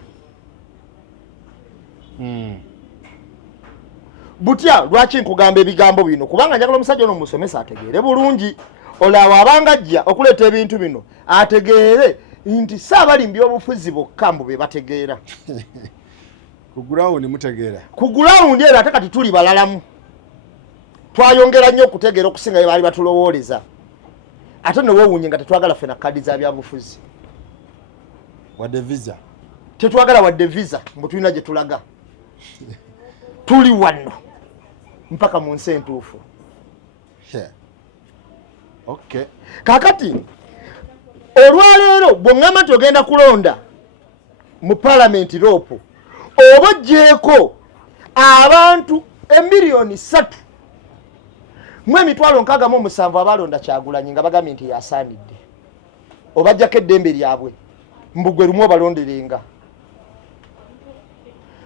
Butya lwaki nkugamba ebigambo bino kubanga njagala omusajja ono musomesa ategeere bulungi. Olawa abangajja okuleeta ebintu bino ategeere nti saabali mbyobufuzi bokka mbu be bategeera. Ku ground mutegeera. Ku ground era ate kati tuli balalamu. Twayongera nnyo okutegeera okusinga bye baali batulowooleza. Ate ne weewuunye nga tetwagala ffena kadi za byabufuzi. Wadde visa. Tetwagala wadde visa mbu tulina gye tulaga. Tuli wano mpaka mu nsi entuufu. Okay. Kakati olwaleero bw'oŋŋamba nti ogenda kulonda mu parliament rope obojjeeko abantu emiliyoni 3 mu emitwalo 67 abalonda Kyagulanyi nga bagambye nti yasaanidde obajjako eddembe lyabwe mbugwe lumu obalonderenga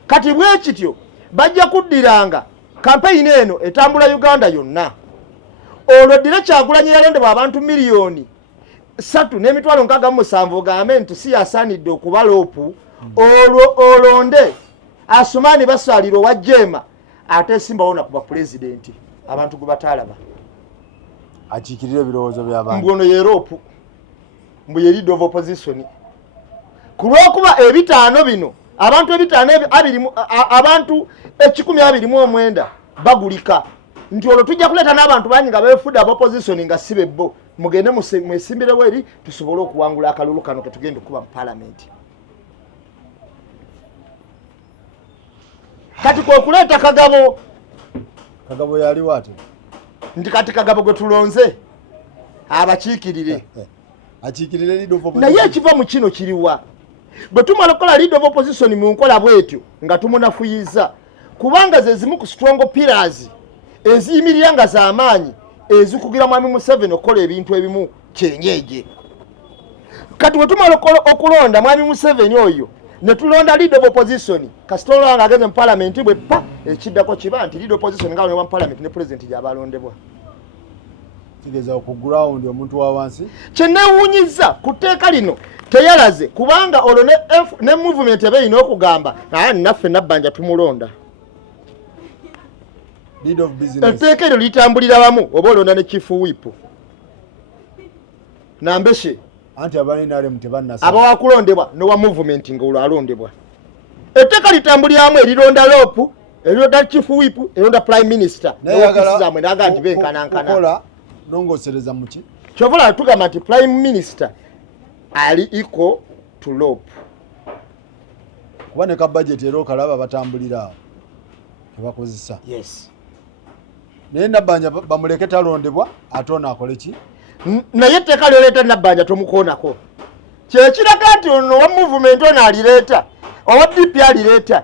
kati bwe kityo bajja kuddiranga kampeyini eno etambula Uganda yonna olwo ddira Kyagulanyi yalondebwa abantu miliyoni 3 n'emitwalo 67 ogambe nti si yasaanidde okuba loopu olwo olonde Asumani Basalira owa Jema ate simbawo na kuba pulezidenti abantu gwe batalaba akiikirira ebirowoozo by'abantu mbu ono ye loopu mbu ye leader of opposition kulwokuba ebitaano bino abantu ebitaano abantu 129 bagulika nti olwo tujja kuleeta n'abantu bangi nga beefudde aba opposition nga si bebbo mugende mwesimbirewo eri tusobole okuwangula akalulu kano ke tugenda okuba mu parliament kati kwekuleta Kagabo yali wate nti kati Kagabo gwe tulonze abakiikirire akiikirire leader of opposition naye ekiva mu kino kiriwa bwe tumala okukola leader of opposition mu nkola bwetyo nga tumunafuyiza kubanga ze zimu ku strong pillars eziyimirira nga z'amaanyi ezikugira mwami Museveni okukola ebintu ebimu kyenyeje kati bwe tumala okulonda mwami Museveni oyo ne tulonda leader of opposition kasitolo nga ageze mu parliament bwe pa ekiddako kiba nti leader of opposition nga mu parliament ne president y'abalondebwa kigeza ku ground omuntu wa wansi kyenewunyiza ku tteeka lino teyalaze kubanga olwo ne movement ebeeyina okugamba naye naffe Nabbanja tumulonda leader of business etteeka eryo litambulira wamu oba olonda ne chief whip nambeshe anti abaninale mutebannasa abawakulondebwa nowa movement nga olwo alondebwa etteeka litambuliramu erironda lopu erilonda chief whip erilonda prime minister newakisizamwe naga nti benkanankana nongosereza muki kyovola tugamba nti prime minister ali equal to lopu kuba ne ka budget era okalaba batambulira tebakozesa yes naye Nabbanja bamuleke talondebwa ate ono akole ki naye etteeka lyoleeta Nabbanja tomukoonako kyekiraga nti ono wa movement ono alireeta owa DP alireeta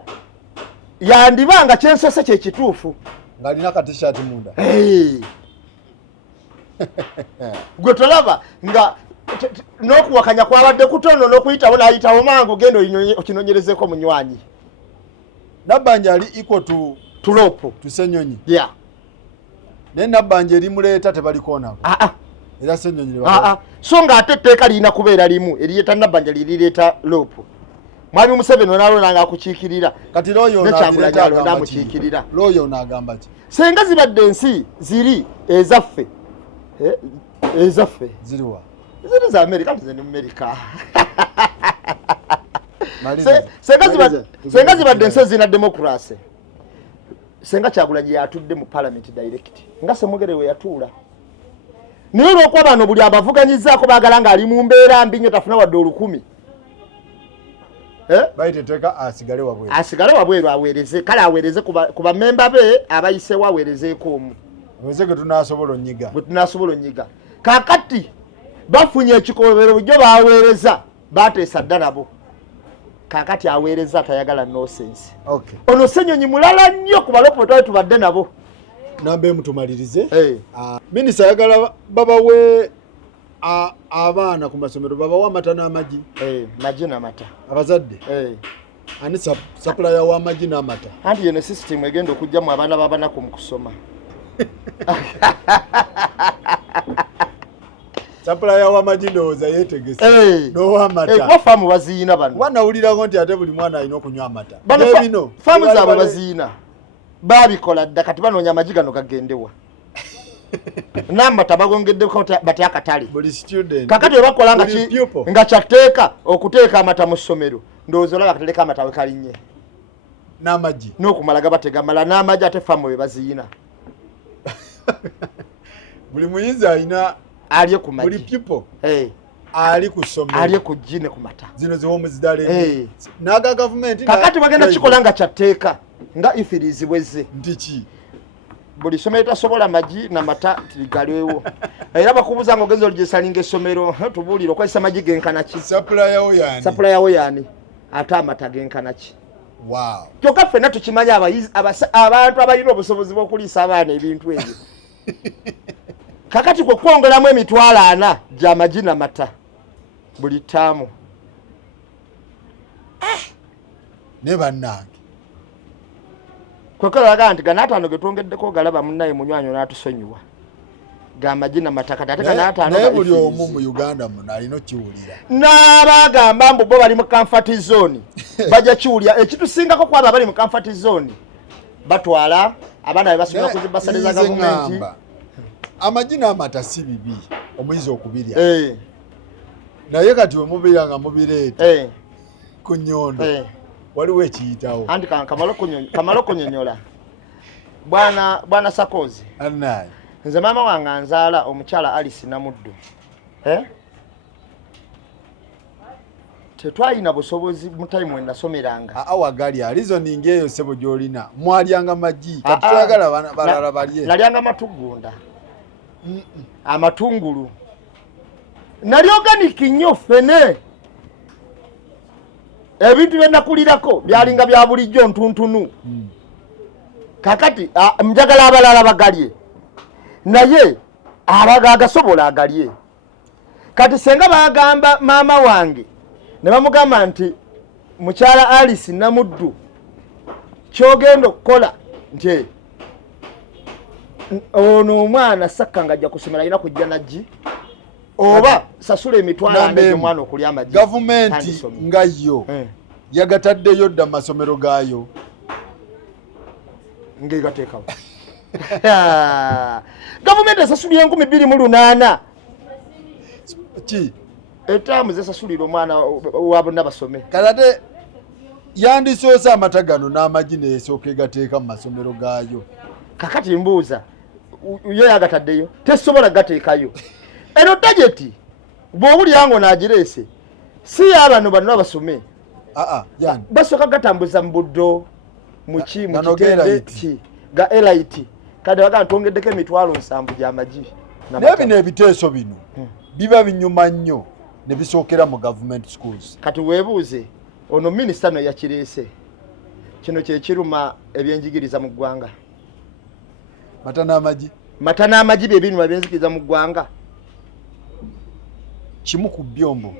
yandibanga kyensose kyekituufu ng'alina ka t-shirt munda gwe tolaba nga n'okuwakanya kwabadde kutono n'okuyitawo n'ayitawo mangu genda okinonyerezeko munywanyi Nabbanja ali equal to lopu Ssenyonyi yeah naye Nabbanja erimuleeta tebalikoonako era Ssenyonyi so ng'ate etteeka lirina kubeera limu erireeta Nabbanja lirireeta lopu mwami Museveni onalonanga akukiikirira kati looyo Kyagulanyi alonda amukiikirira looyo onaagamba ki senga zibadde ensi ziri ezaffe ziriwa ziri za Amerika nti ziri mu Amerika senga zibadde ensi ezirina demokrasi senga Kyagulanyi yatudde mu parliament direct nga Semugerewe yatuula naye olw'okuba bano buli abavuganyizaako baagala ng'ali mu mbeera mbi nnyo tafuna wadde 10 bayiteteeka asigale wabweru aweereze kale aweereze ku bamemba be abayisewo aweerezeeko omu aweze gwe tunaasobola onnyiga kaakati bafunye ekikobero bujjo baweereza bateesa dda nabo kaakati aweereza atayagala nonsense ono Ssenyonyi mulala nnyo ku balopo twali tubadde nabo namba emu tumalirize minisita ayagala babawe abaana ku masomero babawa amata n'amagi magi n'amata abazadde ani supplier w'amagi n'amata anti yeno system egenda okujjamu abaana babanaku mu kusoma supplier w'amagi ndowooza yeetegese n'ow'amata kuba faamu baziina bano wanawulirako nti ate buli mwana alina okunywa amata bino faamu zaabwe baziina baabikola dda kati banoonya amagi gano gagendewa n'amata bagongeddeko bati akatale kakati webakola nga kyateeka okuteeka amata mu ssomero ndowooza olaba akataleka amata we kalinnye n'amagi n'okumala gabategamala n'amagi ate faamu we baziina buli muyinza alina alye ku magi buli people ali ku ssomero alye ku gi ne ku mata zino ziwomuzidale n'aga gavumenti kakati bagenda kikola nga kyateeka nga ifirizibweze ntiki buli ssomero tasobola magi n'amata tigaliwewo era bakubuuza nga ogenza oligesalinga essomero tubuulire okozesa magi genkana ki supplier wo yani ate amata genkana ki. Wow. Kyokka ffenna tukimanyi abantu abalina obusobozi bw'okuliisa abaana ebintu ebyo. Kakati kwe kwongeramu emitwalo 4 gy'amagi n'amata buli ttaamu. Ne bannange. Kwekala laga nti gana 5 ge twongeddeko galaba munnaye munywanyo n'atusonyiwa. G'amagi n'amata kati ate gana 5 naye buli omu mu Uganda muno alina kiwulira. N'abagamba mbu bo bali mu comfort zone. Bajja kiwulira ekitusingako kwaba bali mu comfort zone. Batwala abaana be basomera ku zibasale za gavumenti. Amagi n'amata si bibi omuyizi okubirya. Naye kati we mubirya nga mubireeta ku nnyondo waliwo ekiyitawo. Anti kamalo kunyonyola. Bwana Sakozi. Annaye. Nze maama wange anzaala omukyala Alice Namuddu. Tetwalina busobozi mu time when nasomeranga. Awagali reasoning eyo sebo gyolina. Mwalyanga magi kati twagala balala balye. Nalyanga matugunda. Amatungulu. Nali organic nnyo ffene. Ebintu bye nakulirako byalinga bya bulijjo ntuntunu. Kakati njagala abalala bagalye. Naye agasobola agalye. Kati senga bagamba maama wange ne bamugamba nti mukyala Alice Namuddu kyogenda okukola nti ono omwana sakka ngajja kusomera alina kujja naggi oba sasula emitwalo 4 omwana okulya amagi. Gavumenti nga yo yagataddeyo dda masomero gaayo ngegateekawo. Gavumenti esasulira 2008 ki etaamu zesasulira omwana wa bonna basome. Kalate yandisoose amata gano n'amagi neesooka egateeka mu masomero gaayo. Kakati mbuuza yo yagataddeyo tesobola gateekayo. Eno tajeti bw'owulira n'agireese si y'abano bano basome. Yani basooka gatambuza mu buddo mu kitende ki ga elite. Kade baga tongeddeko emitwalo 7 gy'amagi. Naye bino ebiteeso bino biba binyuma nnyo ne bisookera mu government schools. Kati weebuuze ono minisita no yakireese. Kino kye kiruma ebyenjigiriza mu ggwanga. Mata n'amagi bye bintu ebyenjigiriza mu ggwanga. Kimu ku byombo.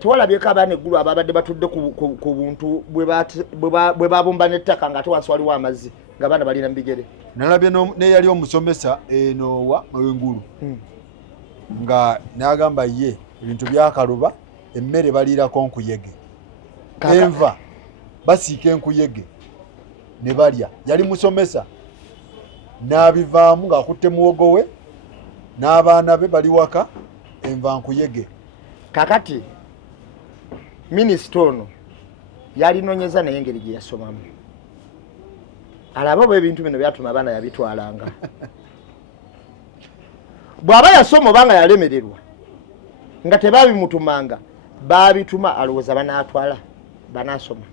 Tewalabyeko abaana eggulu ababadde batudde ku buntu bwe babumba n'ettaka ng'ate wansi waliwo amazzi ng'abaana balina mu bigere. Nalabye neyali omusomesa enowa engulu nga n'agamba ye ebintu byakaluba emmere baliirako nkuyege enva basiika enkuyege ne balya. Yali musomesa n'abivaamu ng'akutte muwogo we n'abaana be bali waka enva nkuyege. Kakati minisita ono yalinonyeza naye engeri gye yasomamu. Alaba ebintu bino byatuma abaana yabitwalanga. Bw'aba yasoma obanga yalemererwa nga tebabimutumanga babituma alowooza banaatwala banaasoma.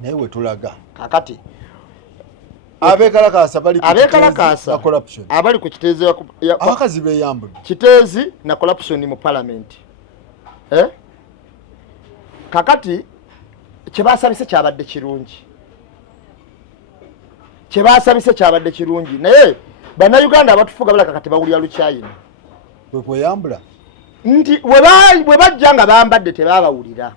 Naye we tulaga kakati abekalakaasa bali na corruption abali ku kiteezi abakazi beyambula kiteezi na corruption mu parliament. Kakati kyebasabise kyabadde kirungi naye bannayuganda abatufuga balaka kati bawulira lukyayina kweyambula nti we bajja nga bambadde tebabawulira.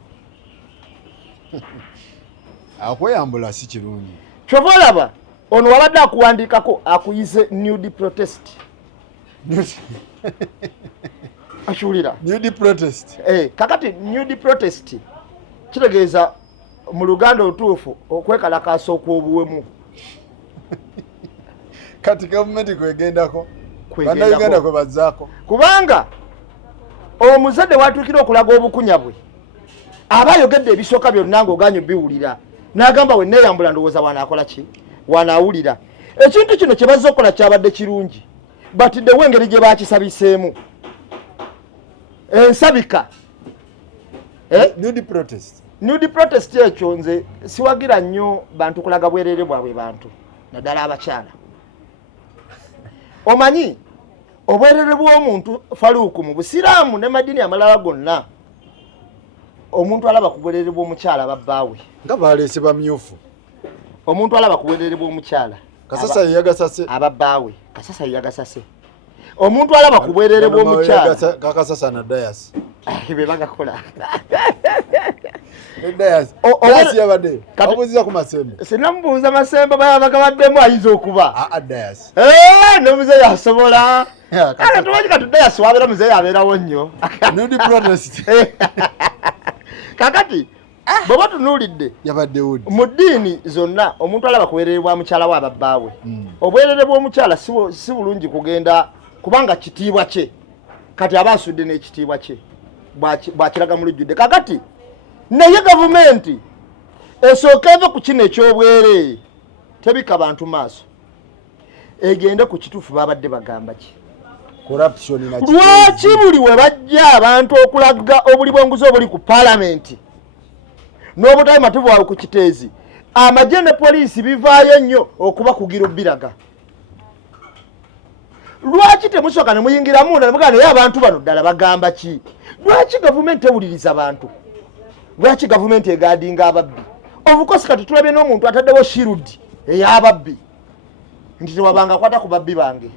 akweyambula si kirungi. Kyova olaba ono wabadde akuwandiikako akuyize nude protest. Akiwulira nude protest. Kakati nude protest kitegeeza mu Luganda otuufu okwekalakaasa okw'obuwemu. Kati gavumenti kwegendako bannayuganda kwe bazzaako kubanga omuzadde watuukira okulaga obukunya bwe aba ayogedde ebisooka byonna ng'oganye biwulira n'agamba we neeyambula ndowooza wanaakola ki wanaawulira. Ekintu kino kye bazze okukola kyabadde kirungi batiddewo engeri gye baakisabiseemu ensabika. Nude protest ekyo nze siwagira nnyo bantu kulaga bwerere bwabwe bantu naddala abakyala. Omanyi obwerere bw'omuntu Faruku mu Busiraamu ne madini amalala gonna omuntu alaba kubwerere bw'omukyala babbaawe nga baleese bamyufu omuntu alaba kubwerere bw'omukyala kasasa yagasase ababbaawe kasasa yagasase omuntu alaba kubwerere bw'omukyala kakasasa na dayas be bagakola dayas dayas yabadde kabuziza ku masembe sinamubuuza masembe bagabaddemu ayinza okuba dayas n'omuzeeyi asobola kale tumanyi kati dayas wabeera muzeeyi abeerawo nnyo nudi protest kakati bw'oba tunuulidde yabadde wudi mu ddiini zonna omuntu alaba kubwerere bwa mukyala we ababbaawe obwerere bw'omukyala si bulungi kugenda kubanga kitiibwa kye kati aba asudde n'ekitiibwa kye bwakiraga mu lujjudde kakati naye gavumenti esooka eve ku kino eky'obwereere tebika bantu maaso egende ku kituufu babadde bagamba ki lwaki buli we bajja abantu okulaga obuli bw'enguzi obuli ku paalamenti n'obutabi matuvu wawe ku kiteezi amagye ne poliisi bivaayo nnyo okuba kugira obbiraga lwaki temusooka ne muyingiramu nemugana naye abantu bano ddala bagamba ki lwaki gavumenti ewuliriza bantu lwaki gavumenti egaadinga ababbi obukosi kati tulabye n'omuntu ataddewo shirudi ey'ababbi nti tewabanga akwata ku babbi bange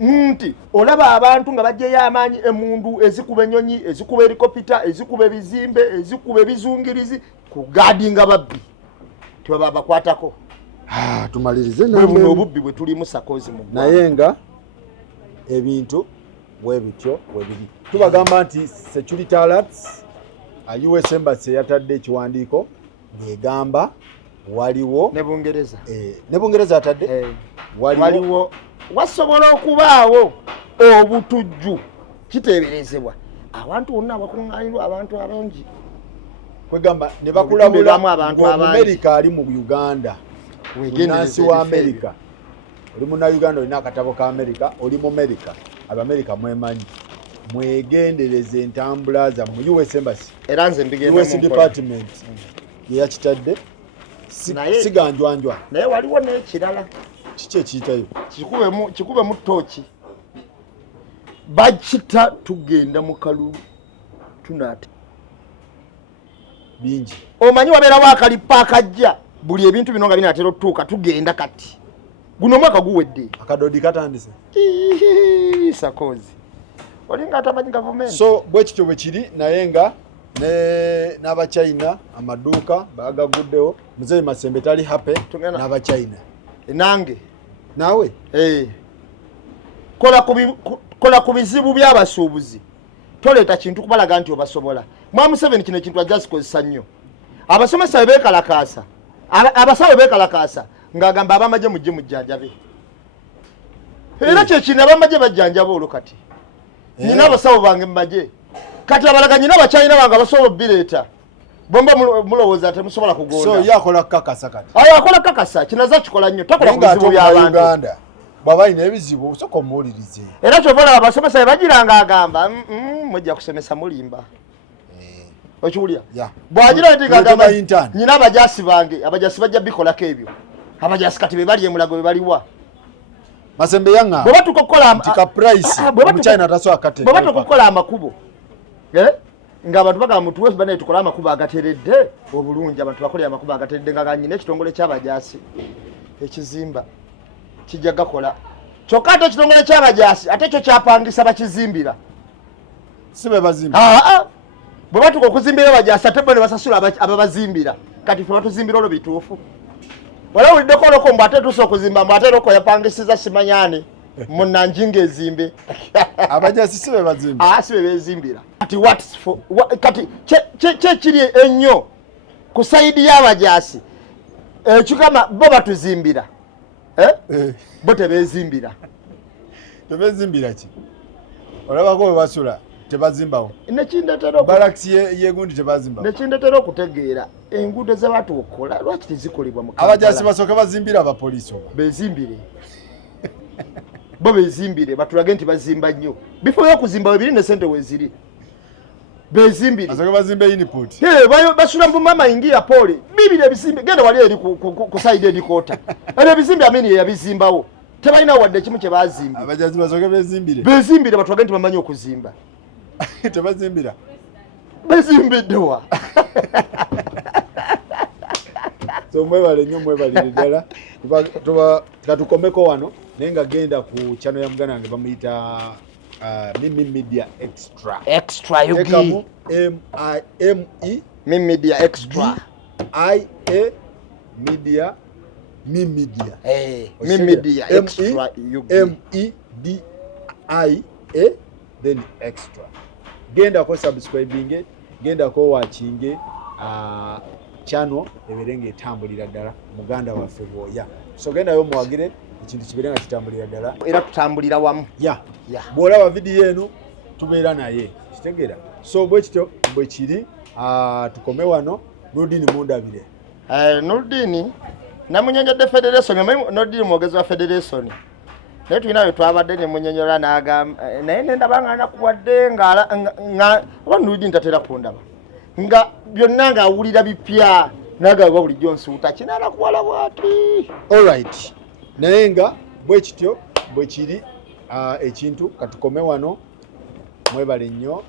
nti olaba abantu nga bajjeyo amaanyi emundu ezikuba ennyonyi ezikuba helikopita ezikuba ebizimbe ezikuba ebizungirizi kugaadinga babbi tewaba bakwatako tumalirize buno obubbi bwe tulimu sakozi mu naye nga ebintu webityo webiri tubagamba nti security alerts US Embassy yatadde ekiwandiiko ng'egamba waliwo ne Bungereza atadde waliwo wasobola okubaawo obutujju kiteeberezebwa abantu bonna abakuŋŋaanirwa abantu abangi kwegamba ne bakulabula mu America ali mu Uganda munansi wa America oli muna Uganda olina akatabo ka America oli mu America Abamerika mwemanyi mwegendereze entambula za mu US Embassy era nze mbigenda US Department yakitadde siganjwanjwa naye waliwo n'ekirala kiki ekiyitayo kikube mu ttooki bakita tugenda mu kalulu tunaata bingi omanyi wabeerawo akalipa akajja buli ebintu bino nga binaatera otutuuka tugenda kati guno omwaka guwedde akadodi katandise sakozi olinga atamanyi gavumenti so bwe kityo bwe kiri naye nga n'abachina amaduuka bagaguddewo muzeeyi Masembe tali happy n'abachina nange nawe kola ku bizibu by'abasuubuzi toleeta kintu kubalaga nti obasobola mwamu 7 kino ekintu ajja sikozesa nnyo abasomesa beekalakaasa abasawo beekalakaasa ng'agamba abamagye mujje mujjanjabe era kyekino abamagye bajjanjaba olwo kati nina abasawo bange mumagye kati abalaga nyina abakyalina bange abasobola obbireeta bomba mulowooza temusobola kugonda so yakola kakasa kati akola kakasa kinaza kikola nnyo takola ku bizibu by'abantu bw'aba alina ebizibu osooka omuwulirize era kyovola abasomesa bebagiranga agamba mujja kusomesa mulimba okiwulya bw'agira nti agamba nyina abajasi bange abajasi bajja bikolako ebyo abajasi kati bebali emulago bebaliwa Masembe yanga bwe batukokola tika price China taso akate bwe batukokola amakubo nga abantu bagamba mutuwe bane tukola amakubo agateredde obulungi abantu bakola amakubo agateredde nga ganyine ekitongole ky'abajasi ekizimba kijja gakola kyokka ate ekitongole ky'abajasi ate kyo kyapangisa bakizimbira sibe bazimba bwe batuka okuzimbira abajasi ate bo ne basasula ababazimbira kati fe batuzimbira olwo bituufu wala uliddeko oloko mbu ate tusa okuzimba mbu ate loko yapangisiza simanyani munanjinga ezimbe abajasi sibe bazimba sibe bezimbira kati kyekiri ennyo ku sayidi y'abajasi ekigamba bo batuzimbira bo tebezimbira ki olabako bwe basula tebazimbawo balakisi yegundi tebazimbawo nekindetera okutegeera enguudo ze batukola lwaki tezikolebwa mu abajasi basooka bazimbira abapoliisi oba bezimbire bo bezimbire batulage nti bazimba nnyo bifo by'okuzimba webiri ne sente weziri bezimbire basooka bazimba input basula mbumama ingira pole bibire ebizimbe genda wali eri ku side edikota era ebizimbe amini yabizimbawo tebalina wadde kimu kye bazimba abajasi basooka bezimbire batulage nti bamanyi okuzimba tebazimbira bezimbiddewa so mwebale nnyo mwebalire ddala katukomeko wano naye nga genda ku channel ya muganda wange bamuyita Mimi Media extra yugi Mimi Media extra media Mimi Media Mimi Media extra yugi MEDIA then extra genda ko subscribing genda ko watching channel ebirenga etambulira ddala muganda waffe bwoya so genda yo muwagire ekintu kibirenga kitambulira ddala era tutambulira wamu bwolaba video eno tubeera naye kitegeera so bwe kityo bwe kiri tukome wano Nurdin mundabire Nurdin namunyonyodde federation Nurdin mwogezi wa federation naye tulina bwe twabadde ne munyonyola n'agamba naye nendaba nakuwadde nga Nurdin tatera kundaba nga byonna ng'awulira bipya n'agamba bulijjo nsuuta kinala kuwala bwati alright naye nga bwe kityo bwe kiri ekintu katukome wano mwebale nnyo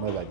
mwebale